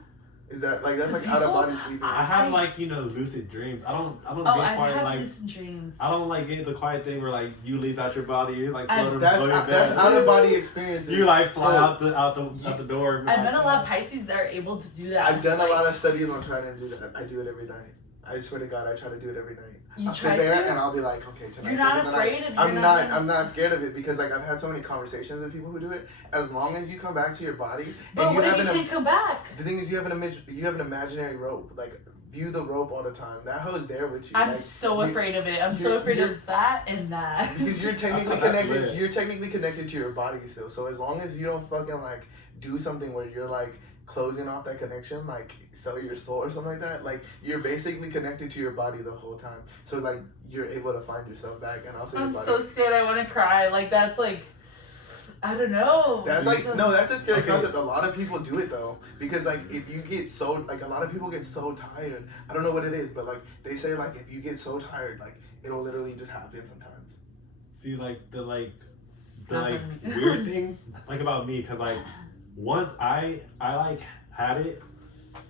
Is that like that's like People- out of body sleeping? I have like lucid dreams. I don't Oh, get I've quite had like lucid dreams. I don't like get the quiet thing where like you leave out your body, you're like I- floating That's floating that's back. out of body experiences. You like fly So, out the door. I've met a lot of Pisces that are able to do that. I've done a lot of studies on trying to do that. I do it every night. I swear to God, I try to do it every night. You I'll try sit there to? and I'll be like, okay, tonight. You're not afraid of I'm not scared of it because like I've had so many conversations with people who do it. As long as you come back to your body But and you what if have you can't come back? the thing is you have an imaginary rope. Like view the rope all the time. That hoe's there with you. I'm like, so you- afraid of it. I'm so you're- afraid you're- of that and that. Because you're technically That's connected. lit. You're technically connected to your body still. So as long as you don't fucking like do something where you're like closing off that connection, like sell your soul or something like that, like you're basically connected to your body the whole time. So like you're able to find yourself back, and also I'm your body. so scared. I want to cry. Like that's like, I don't know. That's like So- no, that's a scary Okay. concept. A lot of people do it though, because like if you get so like a lot of people get so tired. I don't know what it is, but like they say like if you get so tired, like it'll literally just happen sometimes. See like the Not for me. weird thing like about me because like once I like had it,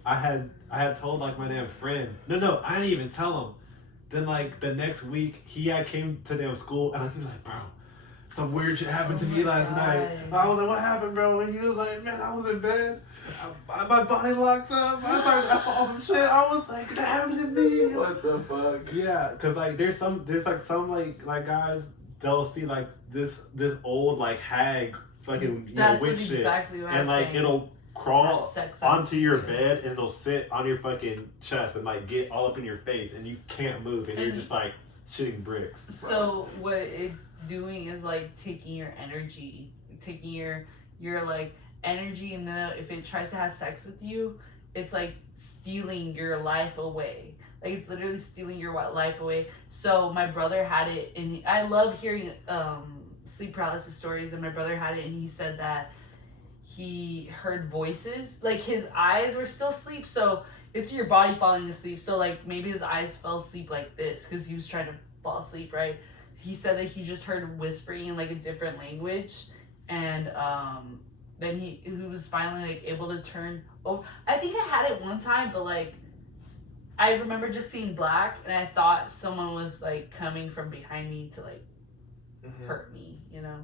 I had told like my damn friend. No, I didn't even tell him. Then like the next week he had came to damn school and he was like, bro, some weird shit happened to Oh me my last night. God. I was like, what happened, bro? And he was like, man, I was in bed. My body locked up. I saw some shit. I was like, that happened to me. What the fuck? Yeah, cause like there's like some like guys they'll see like this old like hag fucking That's witch shit, exactly what I and was like saying. it'll Have crawl sex onto your yeah. bed and it'll sit on your fucking chest and like get all up in your face and you can't move and you're And- just like shitting bricks. So what it's doing is like taking your energy, taking your like energy, and then if it tries to have sex with you, it's like stealing your life away. Like it's literally stealing your life away. So my brother had it, and I love hearing sleep paralysis stories. And my brother had it, and he said that he heard voices. Like his eyes were still asleep, so it's your body falling asleep. So like maybe his eyes fell asleep like this because he was trying to fall asleep, right? He said that he just heard whispering in like a different language, and then he was finally like able to turn. Oh, I think I had it one time, but like I remember just seeing black, and I thought someone was like coming from behind me to like hurt me, you know.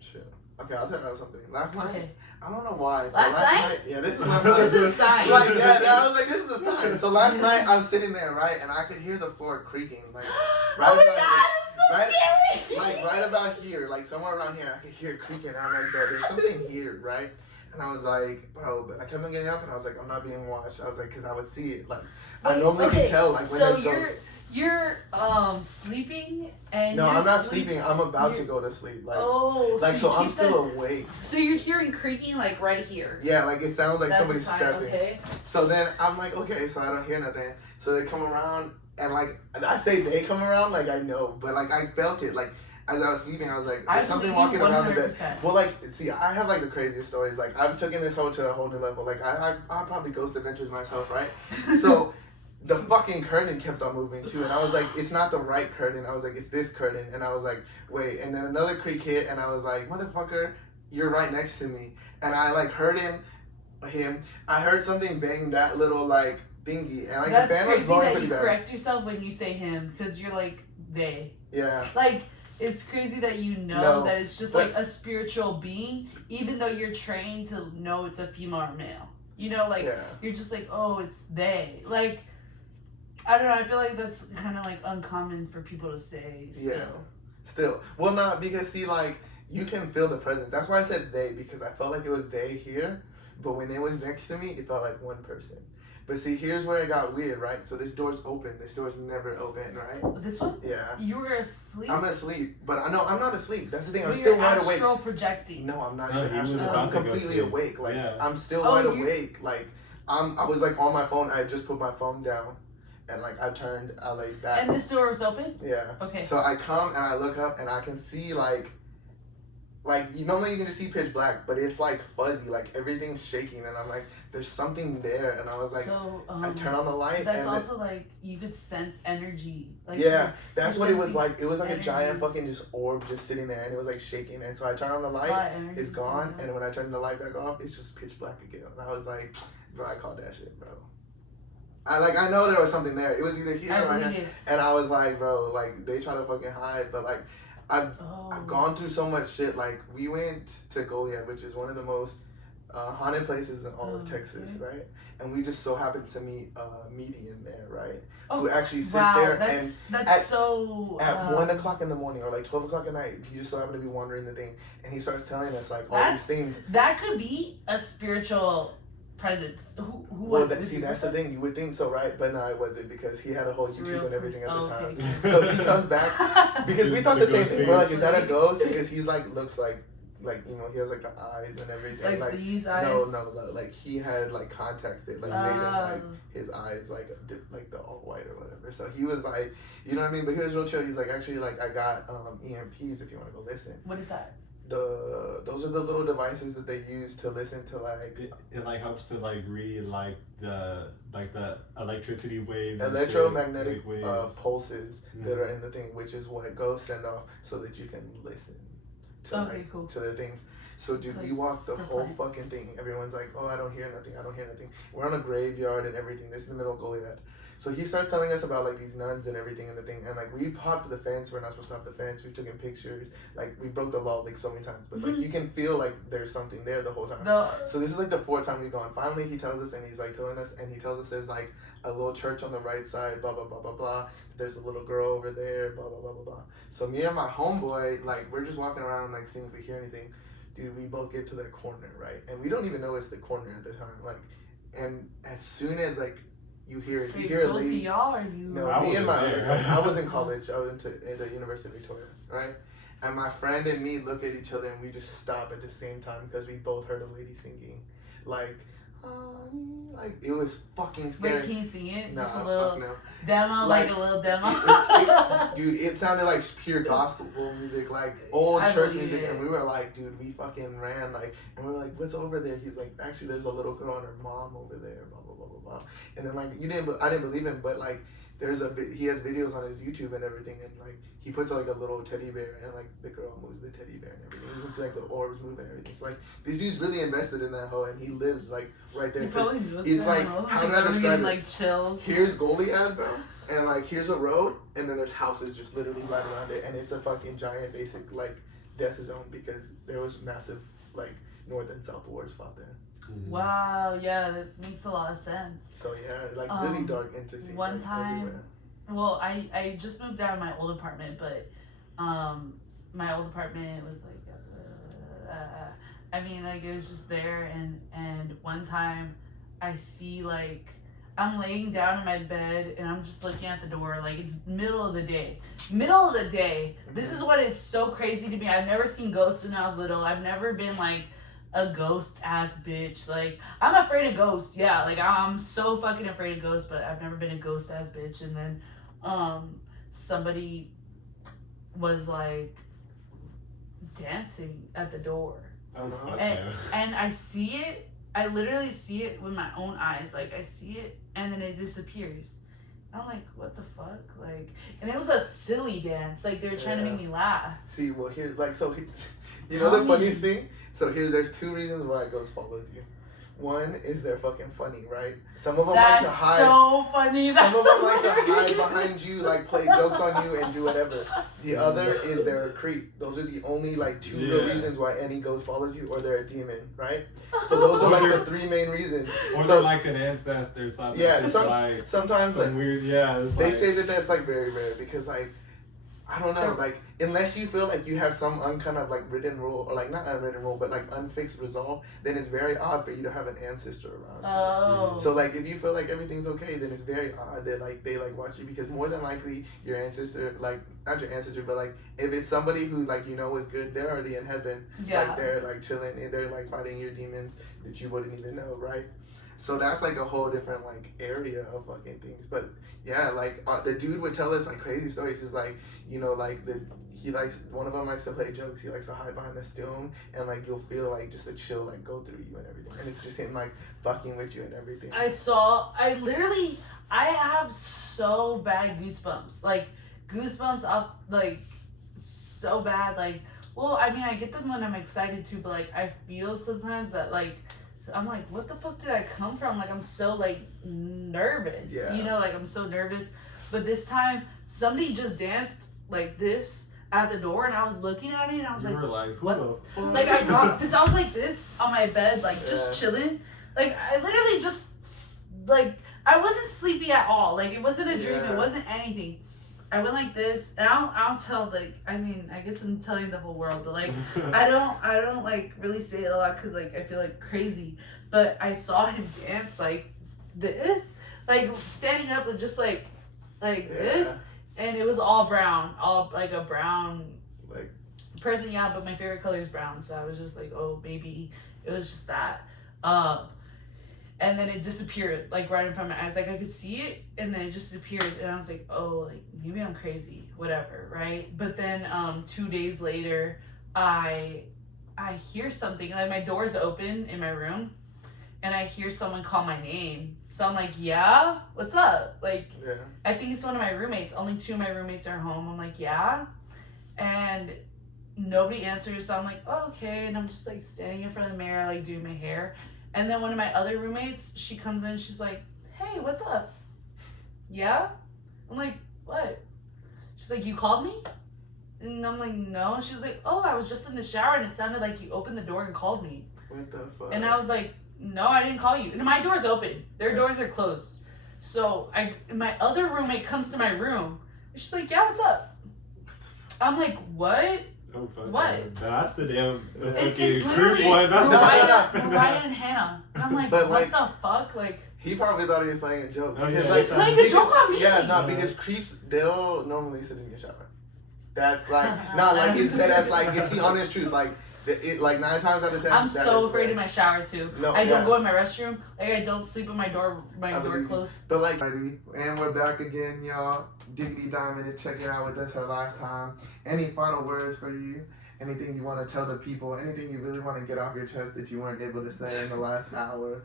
Shit. Okay, I'll tell you something. Last night, Okay. I don't know why. but Last night? Yeah, this is last night. This is a sign. Like, yeah, I was like, this is a sign. So last night, I'm sitting there, right, and I could hear the floor creaking, like, right Oh my about god, it's so right- scary. like right about here, like somewhere around here, I could hear it creaking. And I'm like, bro, there's something here, right? And I was like, bro, but I kept on getting up, and I was like, I'm not being watched. I was like, because I would see it. Like, I normally can tell, like, when so there's you're sleeping and no, you're I'm not sleep- sleeping. I'm about to you're- go to sleep. Like, Oh, like so so you I'm keep still that- awake. So you're hearing creaking like right here. Yeah, like it sounds like That's a somebody's sign, stepping. okay? So then I'm like, okay, so I don't hear nothing. So they come around, and like I say they come around, like I know, but like I felt it. Like as I was sleeping, I was like, I there's something believe walking you around the bed. 100%. Well, like, see, I have like the craziest stories. Like I've taken this whole to a whole new level. Like I probably ghost adventures myself, right? So the fucking curtain kept on moving too, and I was like, it's not the right curtain. I was like, it's this curtain, and I was like, wait, and then another creak hit, and I was like, motherfucker, you're right next to me, and I like heard him. I heard something bang that little like thingy, and like That's the fan was crazy blowing that pretty you bad. correct yourself when you say him, because you're like they. Yeah. Like it's crazy that you know No, that it's just but- like a spiritual being, even though you're trained to know it's a female or male. You know, like Yeah. you're just like, oh, it's they. Like I don't know. I feel like that's kind of like uncommon for people to say. Still. Yeah. Still. Well, not because see, like you can feel the presence. That's why I said they, because I felt like it was they here, but when it was next to me, it felt like one person. But see, here's where it got weird, right? So this door's open. This door's never open, right? This one? Yeah. You were asleep. I'm asleep, but I'm not asleep. That's the thing. I'm But still you're wide awake. astral projecting. No, I'm not No, even he was astral. about I'm to go completely sleep. awake. Like Yeah. I'm still Oh, wide you- awake. Like I was like on my phone. I had just put my phone down, and like I turned, I laid back. And this door was open? Yeah. Okay. So I come and I look up and I can see like you normally you can just see pitch black, but it's like fuzzy, like everything's shaking, and I'm like, there's something there, and I was like, so, I turn on the light. That's and also like you could sense energy. Like, yeah, that's what it was sensing like. It was like energy. a giant fucking just orb just sitting there, and it was like shaking. And so I turn on the light, it's gone, and when I turn the light back off, it's just pitch black again. And I was like, bro, I called that shit, bro. I know there was something there. It was either here or here, and I was like, bro, like they try to fucking hide, but like I've gone through so much shit. Like we went to Goliad, which is one of the most haunted places in all of Texas, right? And we just so happened to meet a medium there, right? Who actually sits there that's at 1 o'clock in the morning or like 12 o'clock at night. He just so happened to be wandering the thing, and he starts telling us like all these things. That could be a spiritual presence. Who well, was it? See, that's the thing. You would think so, right? But no, it wasn't, because he had a whole YouTube and everything at the time. Okay. So he comes back because we thought the same thing. We're like, is that a ghost? Because he like looks like you know, he has like the eyes and everything. Like these eyes. No, like he had like contacts that like made him like his eyes like the all white or whatever. So he was like, you know what I mean? But he was real chill. He's like, actually, like I got EMPs if you want to go listen. What is that? Those are the little devices that they use to listen to like it like helps to like read like the electricity waves, electromagnetic pulses that are in the thing, which is what ghosts send off so that you can listen to to the things. So dude, we walked the whole fucking thing. Everyone's like, oh, I don't hear nothing. We're on a graveyard and everything. This is the middle of Goliad. So he starts telling us about like these nuns and everything and the thing, and like we hopped the fence. We're not supposed to hop the fence. We took in pictures. Like we broke the law like so many times, but like you can feel like there's something there the whole time. So this is like the 4th time we've gone. Finally, he tells us, and he's like telling us, and he tells us there's like a little church on the right side. Blah blah blah blah blah. There's a little girl over there. Blah blah blah blah blah. So me and my homeboy, like we're just walking around like seeing if we hear anything. Dude, we both get to that corner, right? And we don't even know it's the corner at the time. Like, and as soon as like you hear it, you hear a lady. Y'all or you? No, me and my other friend. I was in college. I was in the University of Victoria, right? And my friend and me look at each other and we just stop at the same time because we both heard a lady singing, like it was fucking scary. Wait, can you sing it? Nah, just a little no. demo, like a little demo. Dude, it sounded like pure gospel music, like old church music, and we were like, dude, we fucking ran, like, and we were like, what's over there? He's like, actually, there's a little girl and her mom over there, blah blah blah blah blah. And then like, I didn't believe him, but like, he has videos on his YouTube and everything, and like he puts like a little teddy bear, and like the girl moves the teddy bear and everything. You can see like the orbs move and everything. So like this dude's really invested in that hoe, and he lives like right there. It's like, how do I describe it? Like chills. Here's Goliad, bro, and like here's a road, and then there's houses just literally right around it, and it's a fucking giant basic like death zone because there was massive like North and South wars fought there. Wow, yeah, that makes a lot of sense. So yeah, like really dark entities. One like, time, everywhere. Well, I just moved out of my old apartment, but my old apartment was like, I mean, like it was just there, and one time I see like I'm laying down in my bed and I'm just looking at the door, like it's middle of the day. This is what is so crazy to me. I've never seen ghosts when I was little. I've never been like a ghost ass bitch. Like I'm afraid of ghosts, yeah, like I'm so fucking afraid of ghosts, but I've never been a ghost ass bitch. And then somebody was like dancing at the door, and I see it, I literally see it with my own eyes, like I see it and then it disappears. I'm like, what the fuck? Like, and it was a silly dance, like they were trying to make me laugh. See, well here's like, so you know the funniest thing? So there's 2 reasons why a ghost follows you. One is they're fucking funny, right? Some of them like to hide. That's so funny. Some of them like to hide behind you, like play jokes on you and do whatever. The other is they're a creep. Those are the only like 2 real reasons why any ghost follows you, or they're a demon, right? So those are like the 3 main reasons. Or they're like an ancestor or something. Yeah, like sometimes like weird. Yeah, they say that that's like very rare because like I don't know, like unless you feel like you have some kind of like written rule, or like not unwritten rule, but like unfixed resolve, then it's very odd for you to have an ancestor around you. Oh. So like if you feel like everything's okay, then it's very odd that like they like watch you, because more than likely your ancestor, like not your ancestor, but like if it's somebody who like you know is good, they're already in heaven. Yeah. Like they're like chilling and they're like fighting your demons that you wouldn't even know, right? So that's like a whole different like area of fucking things. But yeah, like the dude would tell us like crazy stories. He's like, you know, like he likes, one of them likes to play jokes. He likes to hide behind the stone, and like you'll feel like just a chill like go through you and everything. And it's just him like fucking with you and everything. I have so bad goosebumps. Like goosebumps up like so bad. Like, well, I mean, I get them when I'm excited too, but like I feel sometimes that like I'm like, what the fuck did I come from? Like I'm so like nervous. Yeah. You know, like I'm so nervous. But this time somebody just danced like this at the door, and I was looking at it, and I was You were like, who what? the fuck? Like I got, because I was like this on my bed, like just chilling. Like I literally just like I wasn't sleepy at all. Like it wasn't a dream. Yeah. It wasn't anything. I went like this, and I don't tell like, I mean, I guess I'm telling the whole world, but like I don't like really say it a lot because like I feel like crazy. But I saw him dance like this, like standing up and just like this, and it was all brown, all like a brown Like person. Yeah, but my favorite color is brown, so I was just like, oh, maybe it was just that. And then it disappeared, like right in front of my eyes. Like I could see it, and then it just disappeared, and I was like, oh, like maybe I'm crazy, whatever, right? But then 2 days later, I hear something. Like my door's open in my room, and I hear someone call my name. So I'm like, yeah, what's up? Like, yeah. I think it's one of my roommates. Only 2 of my roommates are home. I'm like, yeah, and nobody answers. So I'm like, oh, okay, and I'm just like standing in front of the mirror, like doing my hair. And then one of my other roommates, she comes in, she's like, hey, what's up? Yeah? I'm like, what? She's like, you called me? And I'm like, no. And she's like, oh, I was just in the shower and it sounded like you opened the door and called me. What the fuck? And I was like, no, I didn't call you. And my door's open. Their doors are closed. So my other roommate comes to my room. And she's like, yeah, what's up? I'm like, what? Oh, fuck What? that. That's the damn It's fucking literally creep one. Mariah and Hannah. And I'm like, But, what like, the fuck? Like, He probably thought he was playing a joke. Oh, Because, yeah, like, he's playing a joke on me. Yeah, no, Yeah. because creeps, they'll normally sit in your shower. That's like, not like it's that's like it's the honest truth. Like, like 9 times out of 10. I'm that so is afraid fair. in my shower too. No, I don't yeah. go in my restroom. Like I don't sleep with my door I believe you. closed. But like, and we're back again, y'all. Diggity Diamond is checking out with us her last time. Any final words for you? Anything you want to tell the people? Anything you really want to get off your chest that you weren't able to say in the last hour?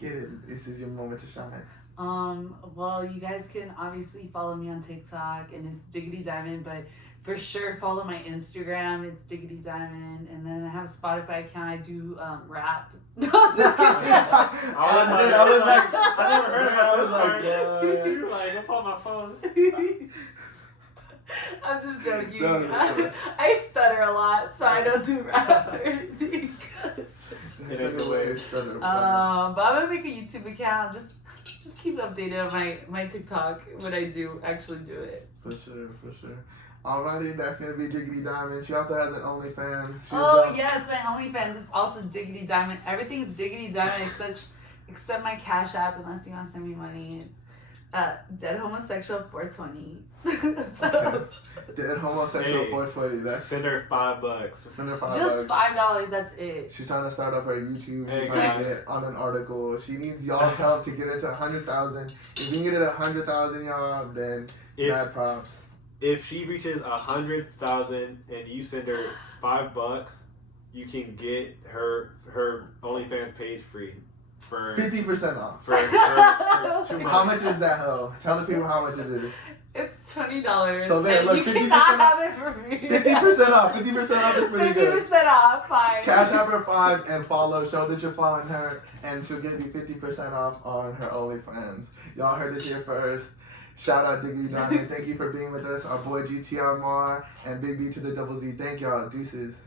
Get it. This is your moment to shine. Well, you guys can obviously follow me on TikTok and it's Diggity Diamond, but for sure follow my Instagram. It's Diggity Diamond, and then I have a Spotify account. I do rap. No, I'm just kidding. I was like, I never heard Yeah, I was about like, this part. yeah. You were like, I pulled my phone. I'm just joking. No. I stutter a lot, so I don't do rap or anything. It's like a way of stuttering. But I'm gonna make a YouTube account. Just keep updated on my TikTok when I do actually do it. For sure, for sure. Alrighty, that's gonna be Diggity Diamond. She also has an OnlyFans. Oh yes, my OnlyFans. It's also Diggity Diamond. Everything's Diggity Diamond except my Cash App, unless you want to send me money. It's Dead Homosexual 420. So, Dead Homosexual Hey. 420. That's Send her $5. send her $5. just $5. That's it. She's trying to start up her YouTube. Hey, She's trying to guys. get on an article. She needs y'all's help to get it to 100,000. If you can get it to 100,000, y'all, then mad props. If she reaches 100,000 and you send her $5, you can get her OnlyFans page free for 50% off. for 2 months. How much is that, ho? Tell the people how much it is. It's $20. So there, and look, you 50% cannot have it for me. 50% off. 50% off is pretty good. 50% off. Fine. Cash App her 5 and follow. Show that you're following her, and she'll give you 50% off on her OnlyFans. Y'all heard it here first. Shout out Diggity Diamond. Thank you for being with us. Our boy GTR Mar and Big B to the double Z. Thank y'all. Deuces.